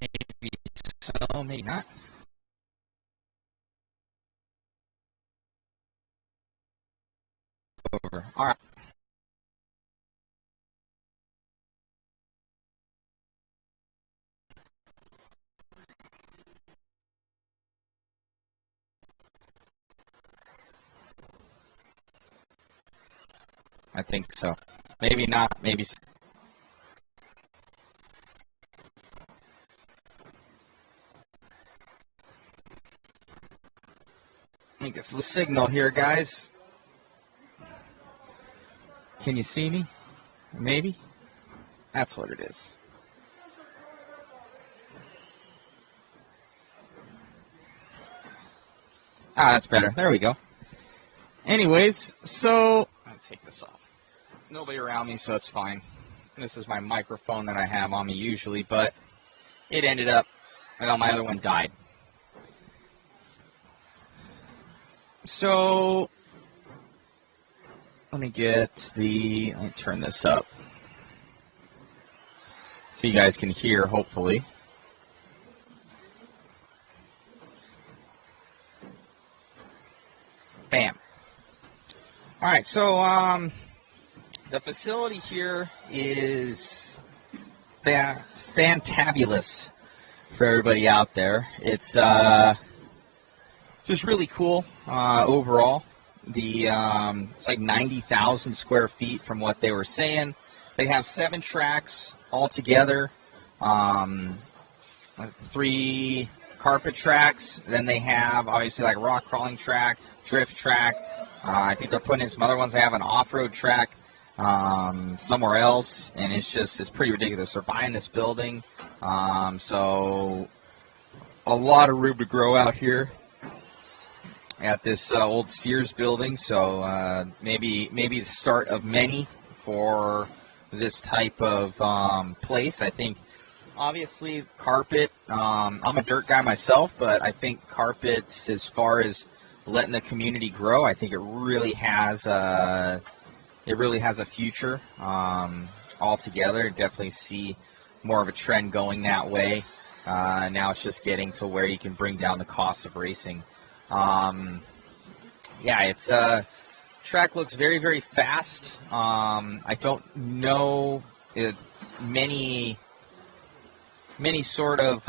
Maybe so, maybe not. Over. All right. I think so. Maybe not. Maybe so. I think it's the signal here, guys. Can you see me? Maybe? That's what it is. Ah, that's better. There we go. Anyways, so I'll take this off. Nobody around me, so it's fine. This is my microphone that I have on me usually, but it ended up, well, my other one died. So let me turn this up so you guys can hear, hopefully. All right, so the facility here is fantabulous for everybody out there. It's just really cool overall. It's like 90,000 square feet from what they were saying. They have 7 tracks altogether, 3 carpet tracks. Then they have obviously like rock crawling track, drift track. I think they're putting in some other ones. They have an off-road track somewhere else, and it's pretty ridiculous. They're buying this building, so a lot of room to grow out here at this old Sears building. So maybe the start of many for this type of place. I think obviously carpet. I'm a dirt guy myself, but I think carpets, as far as letting the community grow, I think it really has a future altogether. Definitely see more of a trend going that way. Now it's just getting to where you can bring down the cost of racing. It's track looks very, very fast. I don't know many sort of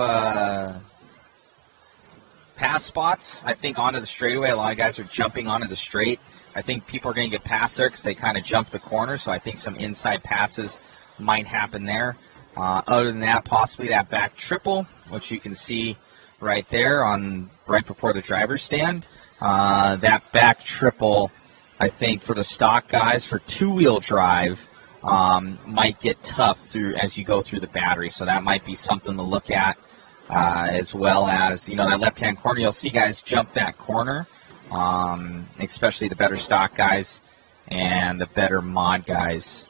pass spots. I think onto the straightaway, a lot of guys are jumping onto the straight. I think people are going to get past there because they kind of jump the corner, so I think some inside passes might happen there. Other than that, possibly that back triple, which you can see right there right before the driver's stand. That back triple, I think for the stock guys, for two-wheel drive, might get tough as you go through the battery, so that might be something to look at. As well as, that left-hand corner, you'll see guys jump that corner, especially the better stock guys and the better mod guys.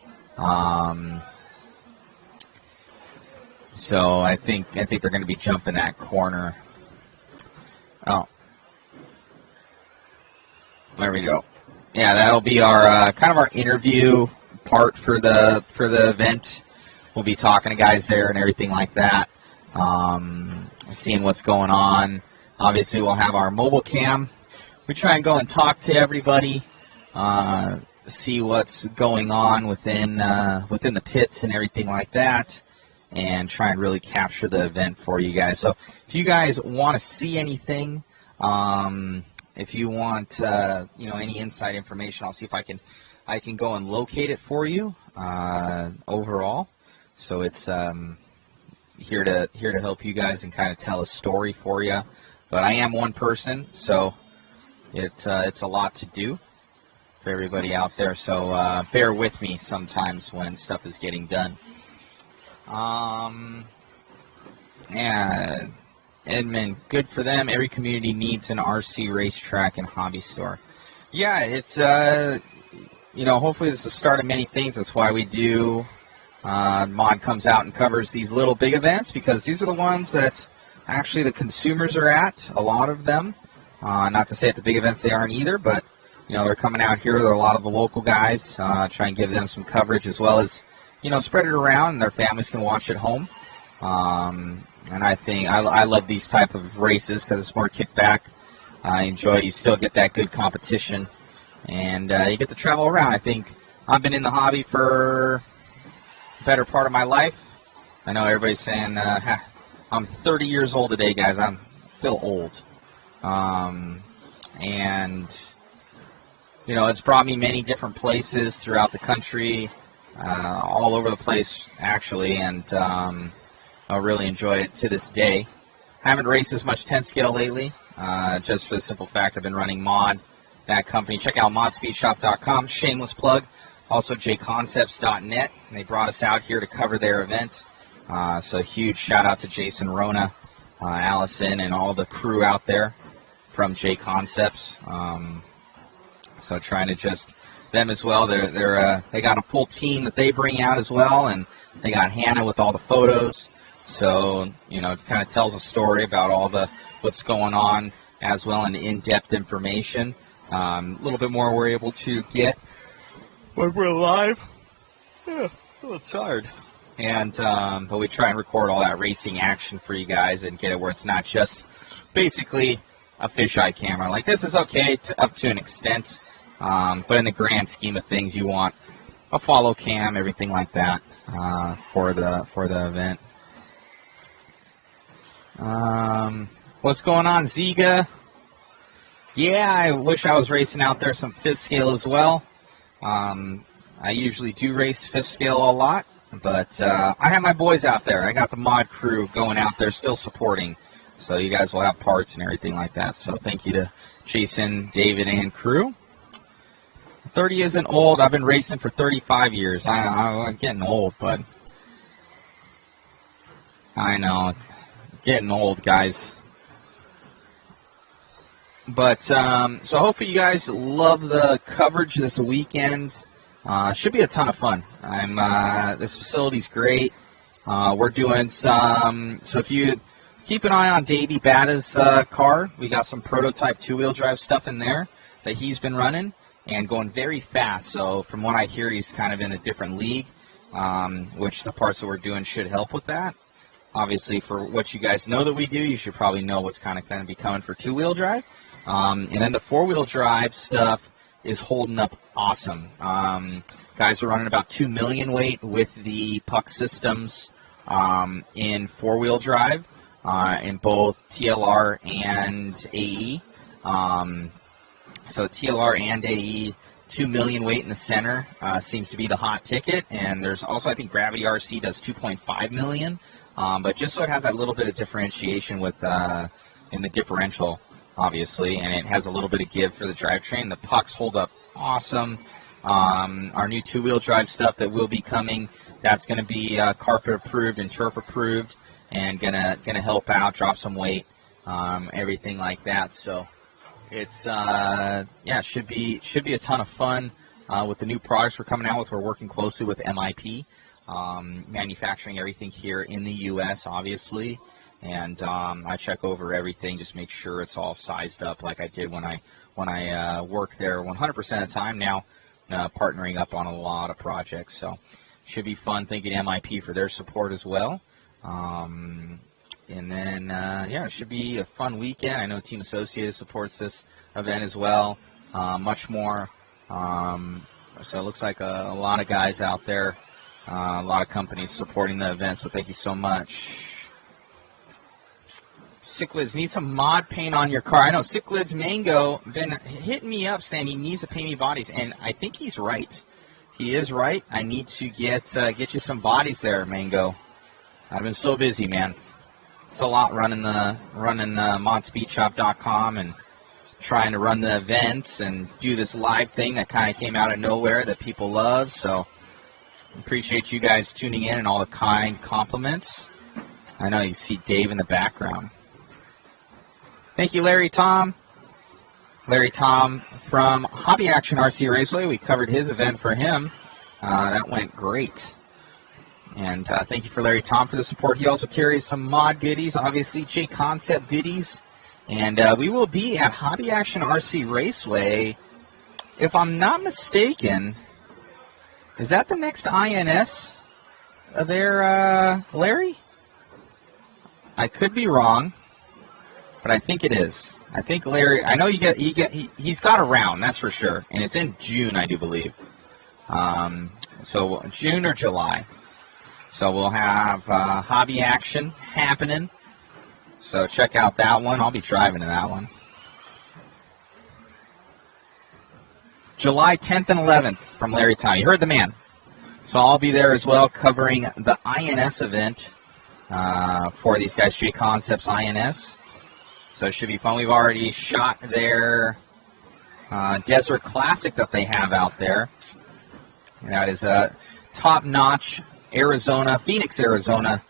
So I think they're going to be jumping that corner. Oh, there we go. Yeah, that'll be our kind of our interview part for the event. We'll be talking to guys there and everything like that. Seeing what's going on. Obviously, we'll have our mobile cam. We try and go and talk to everybody, see what's going on within the pits and everything like that, and try and really capture the event for you guys. So, if you guys want to see anything, if you want any inside information, I'll see if I can go and locate it for you overall. So it's here to help you guys and kind of tell a story for you. But I am one person, so it's a lot to do for everybody out there. So bear with me sometimes when stuff is getting done. Yeah, Edmund, good for them. Every community needs an RC racetrack and hobby store. Yeah, it's hopefully this is the start of many things. That's why we do. Mod comes out and covers these little big events, because these are the ones that actually the consumers are at, a lot of them. Not to say at the big events they aren't either, but they're coming out here. There are a lot of the local guys. Try and give them some coverage, as well as spread it around and their families can watch at home. And I think I love these type of races because it's more kickback. I enjoy it. You still get that good competition, and you get to travel around. I think I've been in the hobby for better part of my life. I know everybody's saying I'm 30 years old today, guys. I feel old. And it's brought me many different places throughout the country, all over the place actually, and I really enjoy it to this day. Haven't raced as much 10 scale lately, just for the simple fact I've been running Mod, that company. Check out modspeedshop.com, shameless plug. Also, JConcepts.net. They brought us out here to cover their event. So huge shout out to Jason, Rona, Allison, and all the crew out there from JConcepts. So trying to just them as well. They got a full team that they bring out as well, and they got Hannah with all the photos. So it kind of tells a story about all what's going on as well, and in-depth information. A little bit more we're able to get when we're live. Yeah, a little tired. And but we try and record all that racing action for you guys and get it where it's not just basically a fisheye camera. Like, this is okay up to an extent. But in the grand scheme of things, you want a follow cam, everything like that for the event. What's going on, Ziga? Yeah, I wish I was racing out there some fifth scale as well. I usually do race fifth scale a lot, but I have my boys out there. I got the mod crew going out there still supporting. So you guys will have parts and everything like that. So thank you to Jason, David, and crew. 30 isn't old. I've been racing for 35 years. I'm getting old, but I know. Getting old, guys. But, so hopefully you guys love the coverage this weekend. Should be a ton of fun. This facility's great. We're doing some, so if you keep an eye on Davey Batta's car, we got some prototype two-wheel drive stuff in there that he's been running and going very fast. So from what I hear, he's kind of in a different league, which the parts that we're doing should help with that. Obviously, for what you guys know that we do, you should probably know what's kind of going to be coming for two-wheel drive. And then the four-wheel drive stuff is holding up awesome. Guys are running about 2 million weight with the puck systems in four-wheel drive in both TLR and AE. So TLR and AE, 2 million weight in the center seems to be the hot ticket. And there's also, I think, Gravity RC does 2.5 million. But just so it has that little bit of differentiation with in the differential, obviously, and it has a little bit of give for the drivetrain. The pucks hold up awesome. Our new two-wheel drive stuff that will be coming, that's going to be carpet approved and turf approved, and gonna help out, drop some weight, everything like that. So it's should be a ton of fun with the new products we're coming out with. We're working closely with MIP, manufacturing everything here in the U.S. obviously. And I check over everything, just make sure it's all sized up like I did when I worked there 100% of the time. Now partnering up on a lot of projects, so should be fun. Thank you to MIP for their support as well. And then it should be a fun weekend. I know Team Associated supports this event as well. Much more. So it looks like a lot of guys out there, a lot of companies supporting the event. So thank you so much. Cichlids, need some mod paint on your car. I know Cichlids Mango been hitting me up saying he needs to paint me bodies, and I think he's right. He is right. I need to get you some bodies there, Mango. I've been so busy, man. It's a lot running modspeedshop.com and trying to run the events and do this live thing that kind of came out of nowhere that people love. So appreciate you guys tuning in and all the kind compliments. I know you see Dave in the background. Thank you, Larry Tom. Larry Tom from Hobby Action RC Raceway. We covered his event for him. That went great. And thank you for Larry Tom for the support. He also carries some mod goodies, obviously JConcepts goodies. And we will be at Hobby Action RC Raceway. If I'm not mistaken, is that the next INS there, Larry? I could be wrong, but I think it is. I think Larry, I know he's got a round, that's for sure. And it's in June, I do believe. So June or July. So we'll have Hobby Action happening. So check out that one. I'll be driving to that one. July 10th and 11th from Larry Tom. You heard the man. So I'll be there as well covering the INS event for these guys, JConcepts INS. So it should be fun. We've already shot their Desert Classic that they have out there. And that is a top-notch Phoenix, Arizona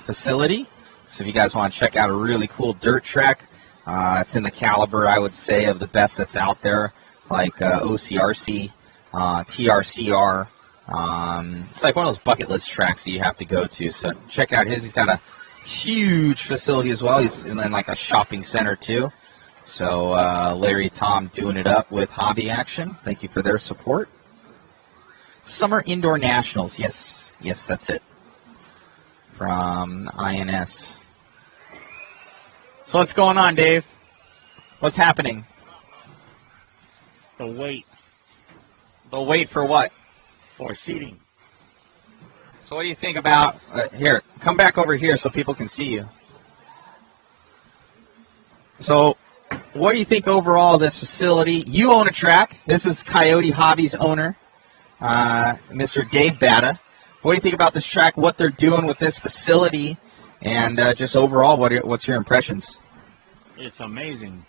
facility. So if you guys want to check out a really cool dirt track, it's in the caliber, I would say, of the best that's out there, like OCRC, TRCR. It's like one of those bucket list tracks that you have to go to. So check out his. He's got a huge facility as well. He's in like a shopping center too. So Larry Tom doing it up with Hobby Action. Thank you for their support. Summer Indoor Nationals. Yes, that's it. From INS. So what's going on, Dave? What's happening? the weight. The weight for what? For seating. So what do you think about, here, come back over here so people can see you. So what do you think overall of this facility? You own a track. This is Coyote Hobbies owner, Mr. Dave Batta. What do you think about this track, what they're doing with this facility, and just overall, what's your impressions? It's amazing.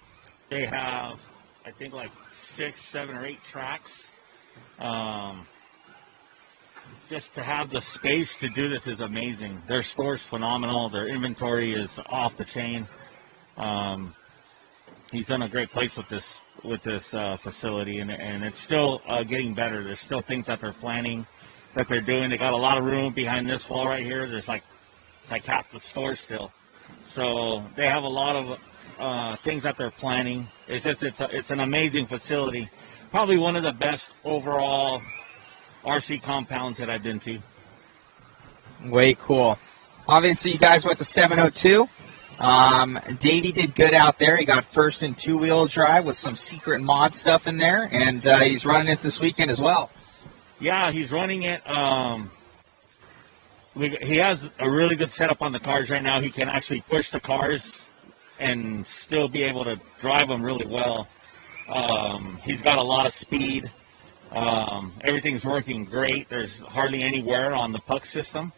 They have, I think, like 6, 7, or 8 tracks. Just to have the space to do this is amazing. Their store's phenomenal. Their inventory is off the chain. He's done a great place with this facility, and it's still getting better. There's still things that they're planning, that they're doing. They got a lot of room behind this wall right here. There's it's like half the store still. So they have a lot of things that they're planning. It's just it's an amazing facility. Probably one of the best overall RC compounds that I've been to. Way cool. Obviously, you guys went to 702. Davey did good out there. He got first in 2-wheel drive with some secret mod stuff in there, and he's running it this weekend as well. Yeah, he's running it. He has a really good setup on the cars right now. He can actually push the cars and still be able to drive them really well. He's got a lot of speed. Everything's working great. There's hardly any wear on the puck system.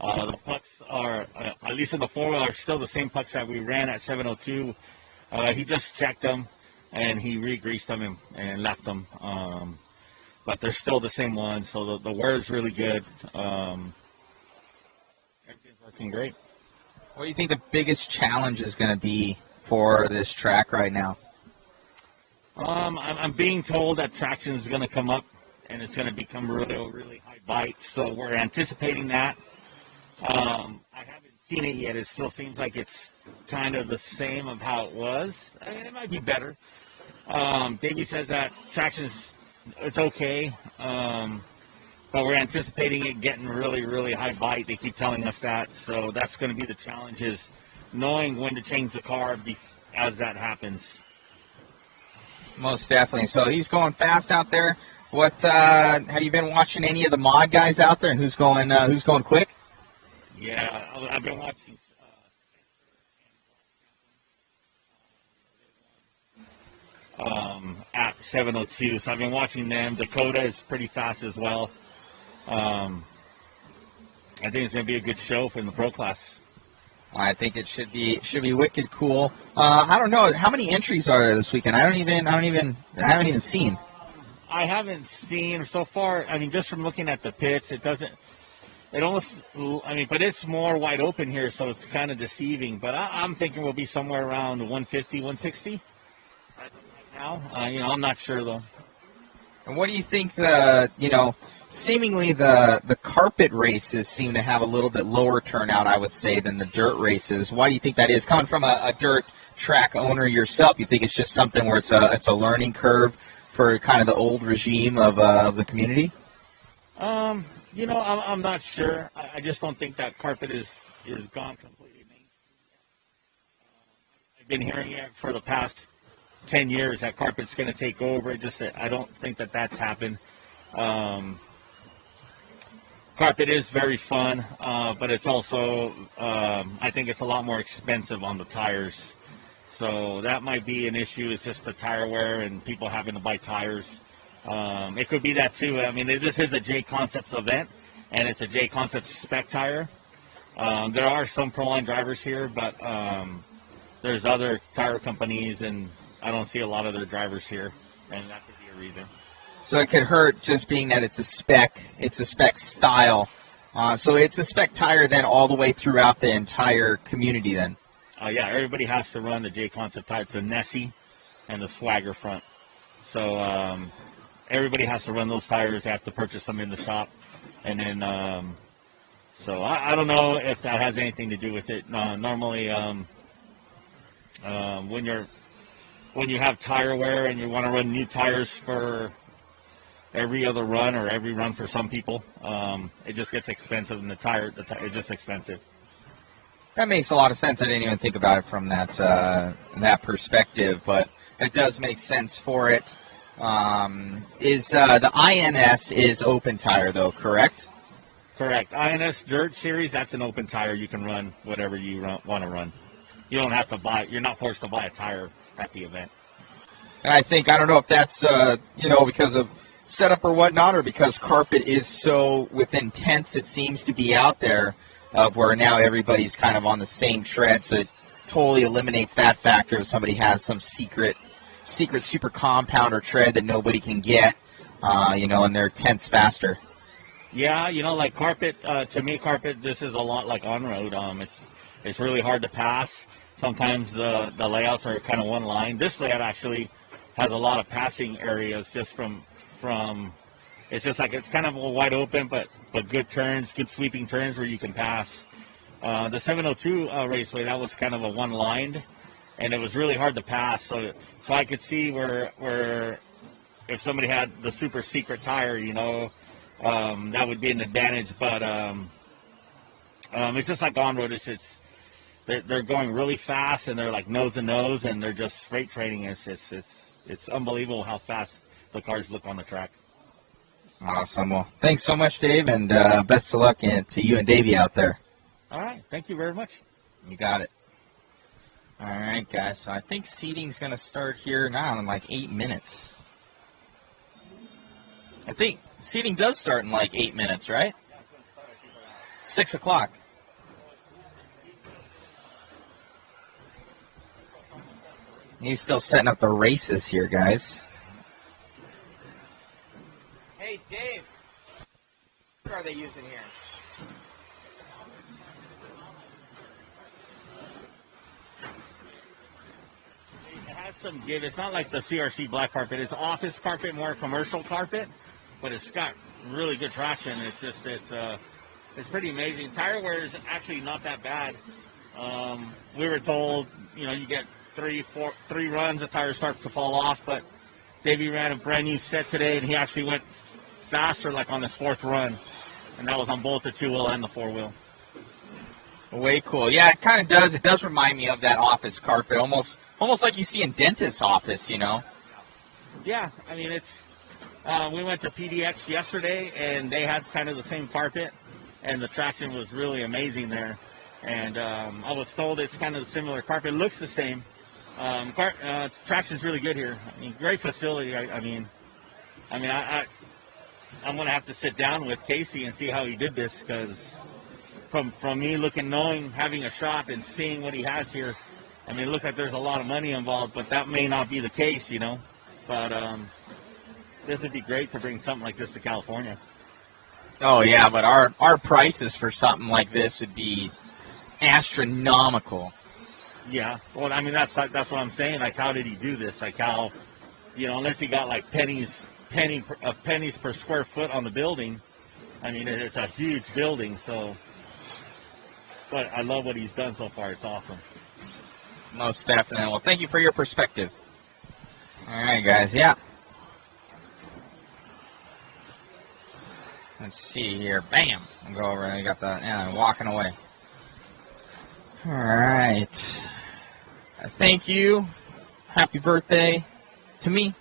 The pucks are, at least in the 4-wheel, are still the same pucks that we ran at 702. He just checked them, and he re-greased them and left them. But they're still the same ones, so the wear is really good. Everything's working great. What do you think the biggest challenge is going to be for this track right now? I'm being told that traction is going to come up, and it's going to become really high bites, so we're anticipating that. I haven't seen it yet. It still seems like it's kind of the same of how it was. I mean, it might be better. Davey says that traction it's okay, but we're anticipating it getting really high bite. They keep telling us that, so that's going to be the challenge, is knowing when to change the car as that happens. Most definitely. So he's going fast out there. What have you been watching any of the mod guys out there, and who's going quick? Yeah, I've been watching. At 702, so I've been watching them. Dakota is pretty fast as well. I think it's going to be a good show for the pro class. I think it should be wicked cool. I don't know how many entries are there this weekend. I haven't even seen. I haven't seen so far. I mean, just from looking at the pits, but it's more wide open here, so it's kind of deceiving. But I'm thinking we'll be somewhere around 150, 160 right now. I'm not sure though. And what do you think seemingly the carpet races seem to have a little bit lower turnout, I would say, than the dirt races. Why do you think that is? Coming from a dirt track owner yourself, you think it's just something where it's a learning curve for kind of the old regime of the community? I'm not sure. I just don't think that carpet is gone completely mainstream. I've been hearing it for the past 10 years that carpet's going to take over. I don't think that that's happened. Carpet is very fun, but it's also, I think it's a lot more expensive on the tires. So that might be an issue. It's just the tire wear and people having to buy tires. It could be that too. I mean, this is a JConcepts event, and it's a JConcepts spec tire. There are some pro-line drivers here, but there's other tire companies, and I don't see a lot of their drivers here, and that could be a reason. So it could hurt just being that it's a spec style. So it's a spec tire then all the way throughout the entire community then? Yeah, everybody has to run the JConcepts tire. It's the Nessie and the Swagger front. So everybody has to run those tires. They have to purchase them in the shop. And then, so I don't know if that has anything to do with it. Normally, when you have tire wear and you want to run new tires for every other run or every run for some people, it just gets expensive, and the tire is just expensive. That makes a lot of sense. I didn't even think about it from that perspective, but it does make sense for it. Is the INS is open tire though, correct? Correct. INS Dirt Series, that's an open tire. You can run whatever you want to run. You don't have to buy. You're not forced to buy a tire at the event. And I don't know if that's because of setup or whatnot, or because carpet is so within tenths it seems to be out there, of where now everybody's kind of on the same tread, so it totally eliminates that factor if somebody has some secret super compound or tread that nobody can get, and they're tenths faster. Yeah, like carpet, to me carpet, this is a lot like on-road. It's really hard to pass. Sometimes the layouts are kind of one line. This layout actually has a lot of passing areas just from it's just like it's kind of wide open, but good turns, good sweeping turns where you can pass. The 702 raceway, that was kind of a one-lined, and it was really hard to pass. So I could see where if somebody had the super secret tire, that would be an advantage. But it's just like on-road. They're going really fast, and they're like nose to nose, and they're just freight training. It's unbelievable how fast the cars look on the track. Awesome. Well, thanks so much, Dave, and best of luck to you and Davey out there. All right. Thank you very much. You got it. All right, guys. So I think seating's going to start here now in like 8 minutes. I think seating does start in like 8 minutes, right? 6 o'clock. He's still setting up the races here, guys. Hey, Dave. What are they using here? It has some give. It's not like the CRC black carpet. It's office carpet, more commercial carpet, but it's got really good traction. It's pretty amazing. Tire wear is actually not that bad. We were told, you get three runs, the tires start to fall off, but Davey ran a brand new set today, and he actually went faster like on his fourth run, and that was on both the two-wheel and the four-wheel. Way cool. Yeah, it kind of does. It does remind me of that office carpet, almost like you see in dentist's office, Yeah, I mean, we went to PDX yesterday, and they had kind of the same carpet, and the traction was really amazing there. And I was told it's kind of a similar carpet. It looks the same. Traction's really good here. I mean, great facility. I'm going to have to sit down with Casey and see how he did this, because from me having a shop and seeing what he has here, I mean, it looks like there's a lot of money involved, but that may not be the case, But this would be great to bring something like this to California. Oh, yeah, but our prices for something like this would be astronomical. Yeah, well, I mean, that's what I'm saying. Like, how did he do this? Like, how, unless he got like pennies per square foot on the building. I mean, it's a huge building, so. But I love what he's done so far. It's awesome. Most definitely. Well, thank you for your perspective. All right, guys. Yeah. Let's see here. Bam. I'll go over and I got walking away. All right. Thank you. Happy birthday to me.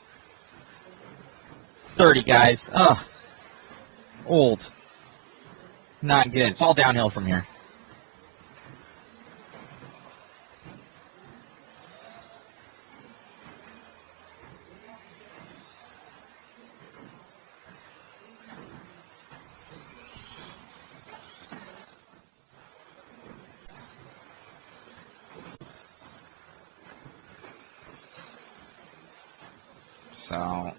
30, guys. Ugh. Old. Not good. It's all downhill from here. So,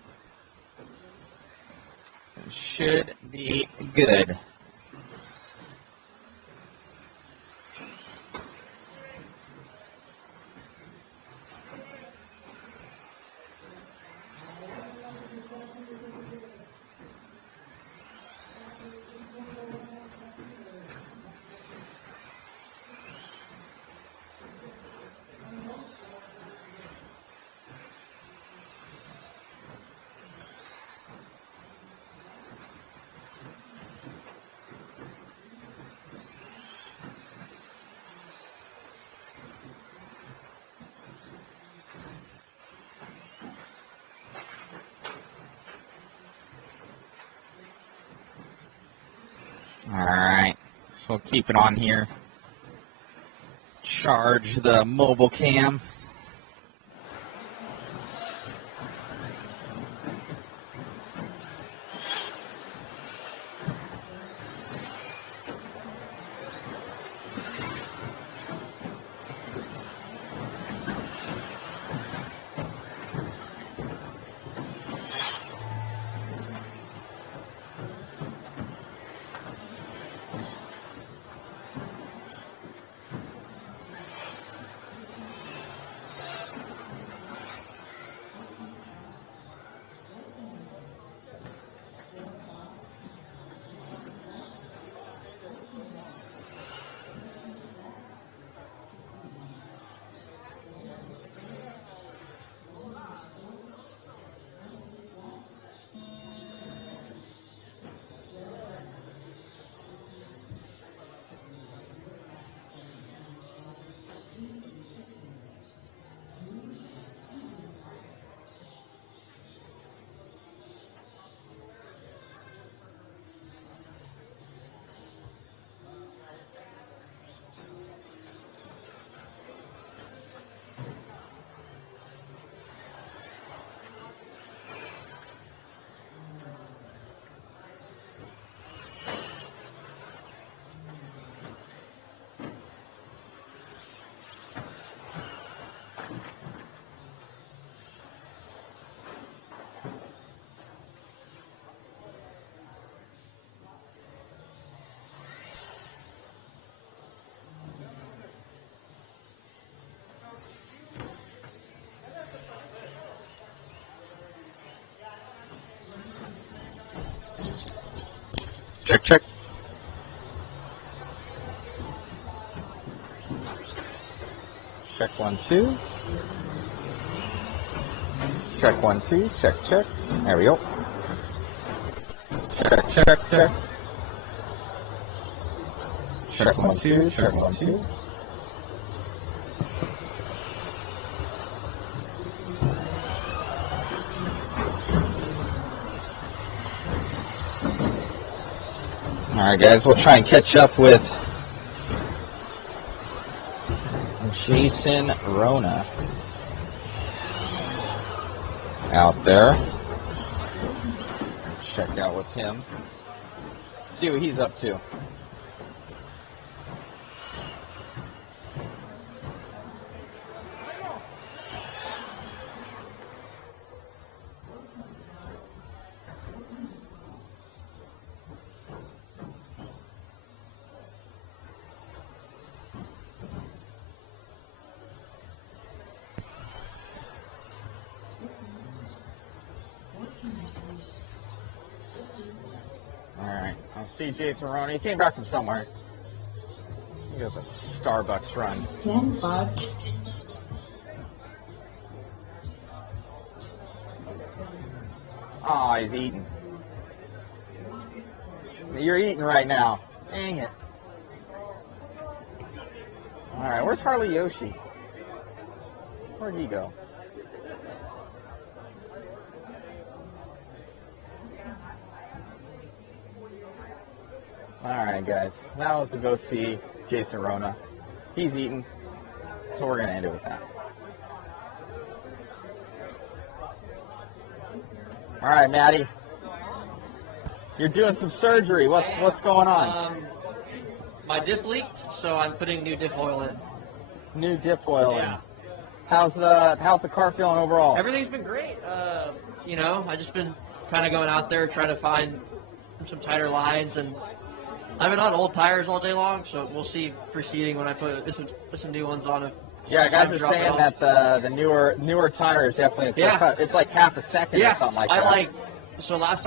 it should be good. So we'll keep it on here. Charge the mobile cam. Check, check. Check 1, 2. Check 1, 2. Check, check. There we go. Check, check, check. Check 1, 2. Check 1, 2. Alright guys, we'll try and catch up with Jason Rona out there. Check out with him. See what he's up to. Alright, I'll see Jason Rona. He came back from somewhere. He goes a Starbucks run. 10-5. Oh, he's eating. You're eating right now. Dang it. Alright, where's Harley Yoshi? Where'd he go? Alright guys, that was to go see Jason Rona. He's eating, so we're going to end it with that. Alright Maddie, you're doing some surgery. What's going on? My diff leaked, so I'm putting new diff oil in. New diff oil in. How's the car feeling overall? Everything's been great. You know, I just been kind of going out there trying to find some tighter lines, and I've been on old tires all day long, so we'll see proceeding when I put some new ones on. Yeah, guys are saying that the newer tires definitely it's like half a second or something like that. So last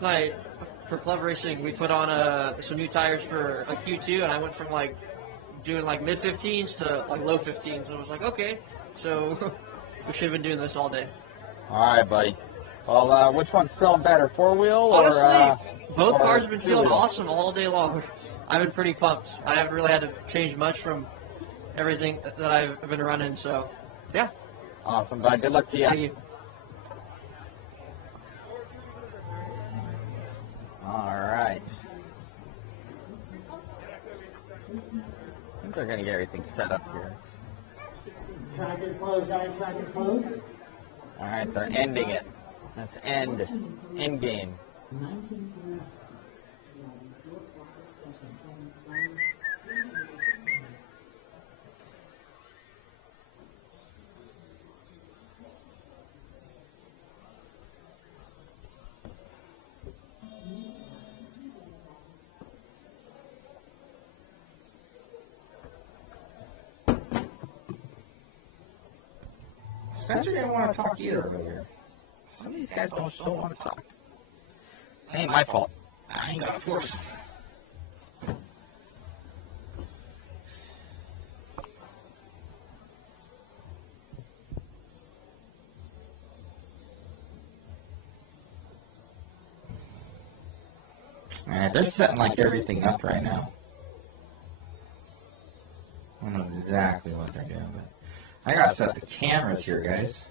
night for Club Racing we put on some new tires for a Q2, and I went from doing mid 15s to low 15s. And I was like, okay, so we should have been doing this all day. All right, buddy. Well, which one's feeling better, 4-wheel or? Honestly, both cars have been feeling awesome all day long. I've been pretty pumped. I haven't really had to change much from everything that I've been running, so yeah. Awesome, bud. Good luck to you. Thank you. All right. think they're going to get everything set up here. Track is closed, guys. Track is closed. All right, they're ending it. That's end game. Spencer didn't want to talk either earlier. Some of these guys don't want to talk. It ain't my fault. I ain't got to force them. Alright, they're setting like everything up right now. I don't know exactly what they're doing, but I gotta set up the cameras here, guys.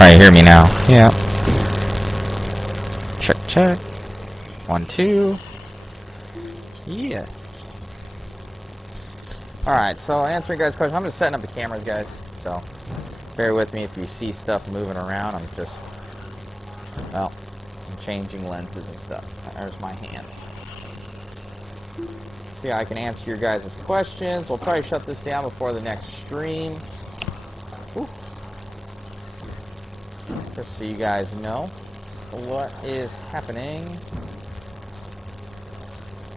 Alright, hear me now. Yeah. Check, check. 1, 2. Yeah. Alright, so answering guys' question, I'm just setting up the cameras, guys. So, bear with me if you see stuff moving around. I'm just, well, I'm changing lenses and stuff. There's my hand. See how I can answer your guys' questions. We'll probably shut this down before the next stream. Ooh. Just so you guys know what is happening.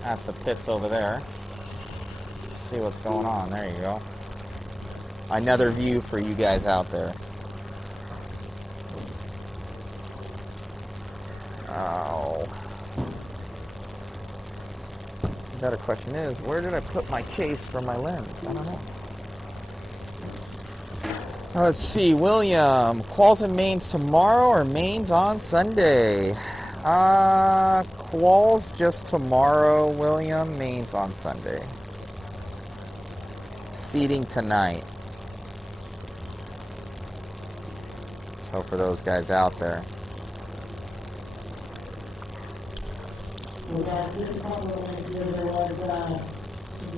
That's the pits over there. Let's see what's going on. There you go. Another view for you guys out there. Oh. better question is, where did I put my case for my lens? I don't know. Let's see, William. Quals and mains tomorrow or mains on Sunday? Quals just tomorrow, William. Mains on Sunday. Seating tonight. So for those guys out there. Well, guys, just a couple of minutes here. There was the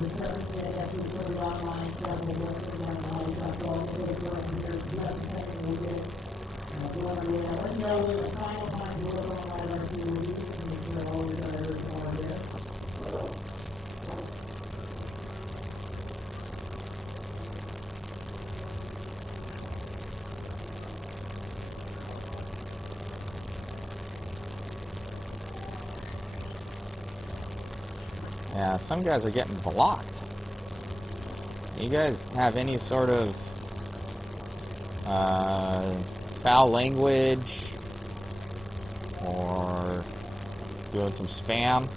service that actually put it online. Several workers on the hobby shop. So I'll take it from here. Just a second, we'll get going away. I'll let you know the final time to look on LiveRC will be. Make sure all the others are here. Yeah, some guys are getting blocked. You guys have any sort of foul language or doing some spam?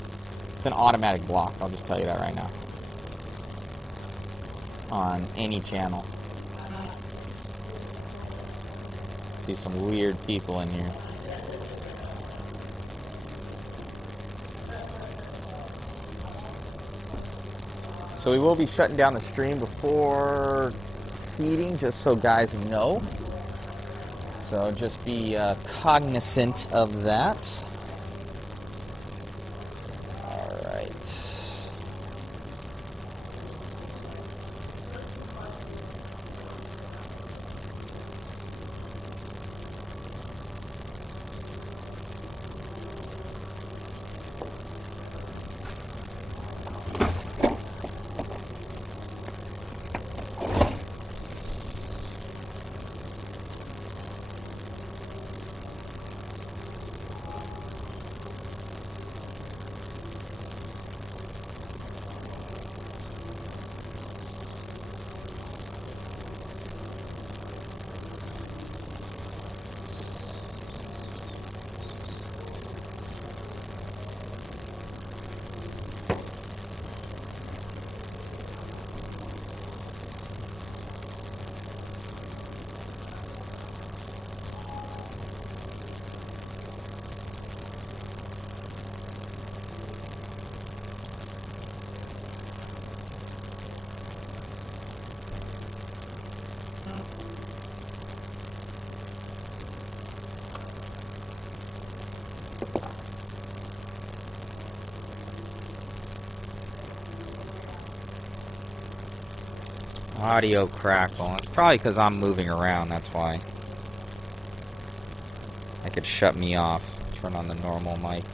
It's an automatic block, I'll just tell you that right now. On any channel. See some weird people in here. So we will be shutting down the stream before feeding, just so guys know. So just be cognizant of that. All right. Audio crackle. It's probably because I'm moving around, that's why. That could shut me off. Turn on the normal mic.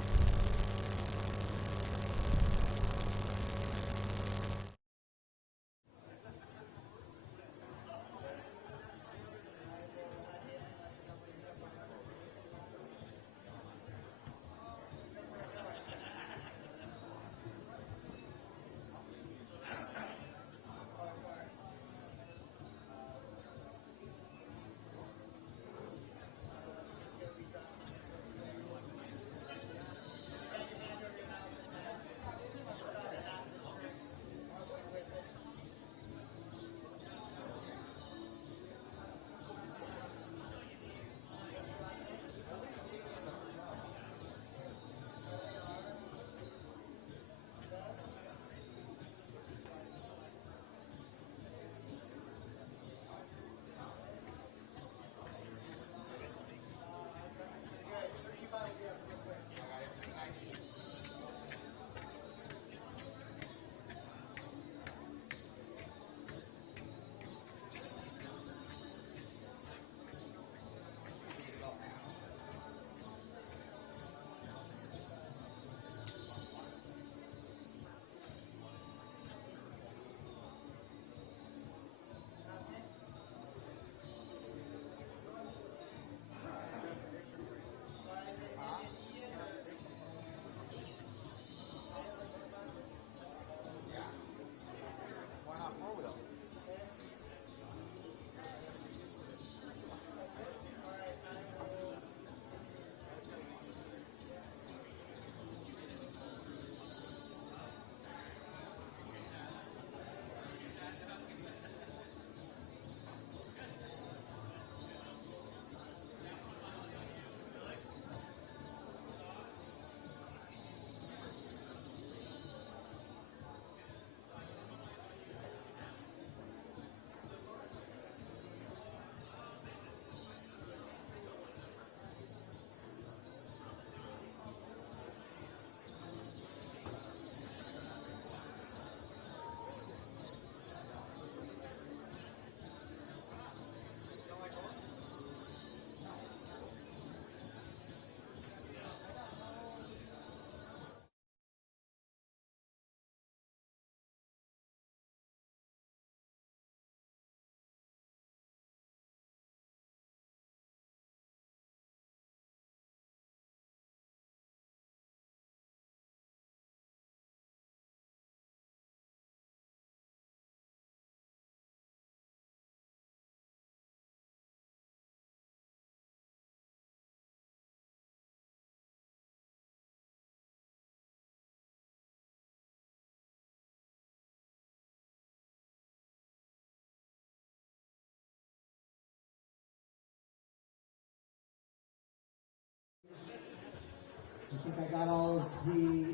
think I got all of the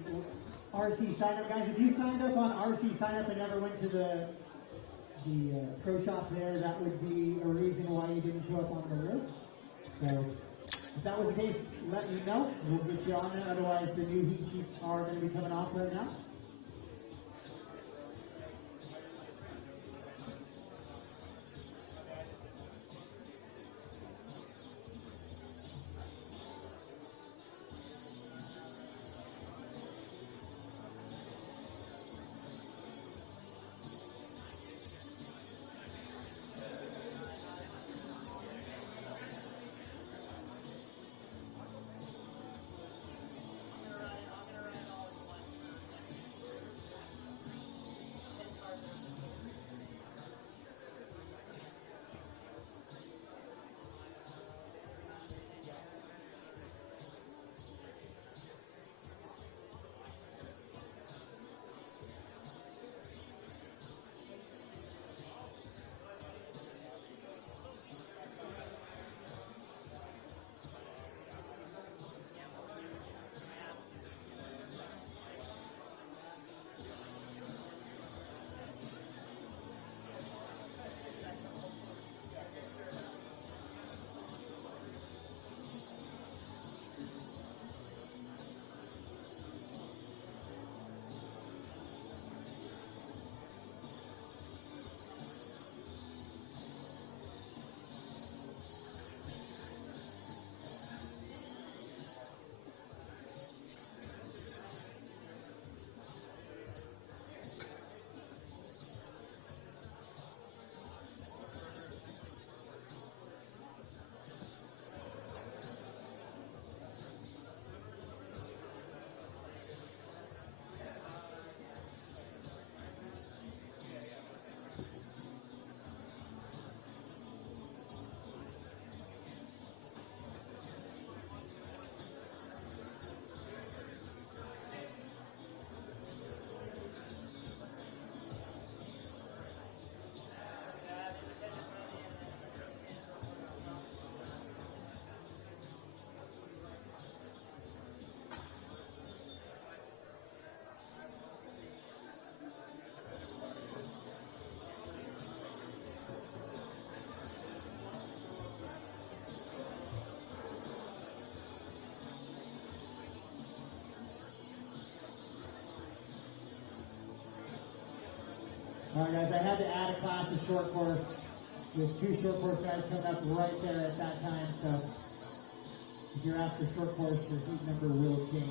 RC sign-up. Guys, if you signed up on RC sign-up and never went to the pro shop there, that would be a reason why you didn't show up on the roof. So if that was the case, let me know. We'll get you on there. Otherwise, the new heat sheets are going to be coming off right now. All right, guys, I had to add a class of short course with 2 short course guys coming up right there at that time. So if you're after short course, your heat number will change.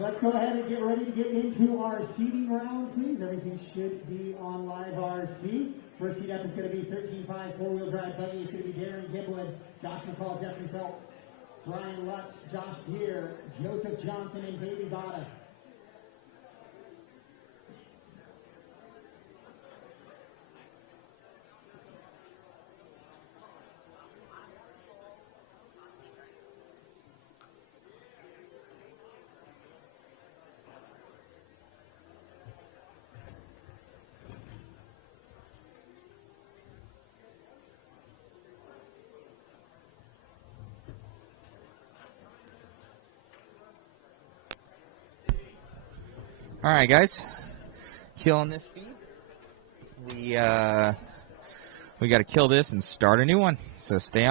let's go ahead and get ready to get into our seating round, please. Everything should be on LiveRC. First seat up is going to be 13.5 four-wheel drive buggy. It's going to be Darren Giblin, Josh McCall, Jeffrey Phelps, Brian Lutz, Josh Gear, Joseph Johnson, and Baby Bada. All right, guys, killing this feed. We got to kill this and start a new one. So stay on.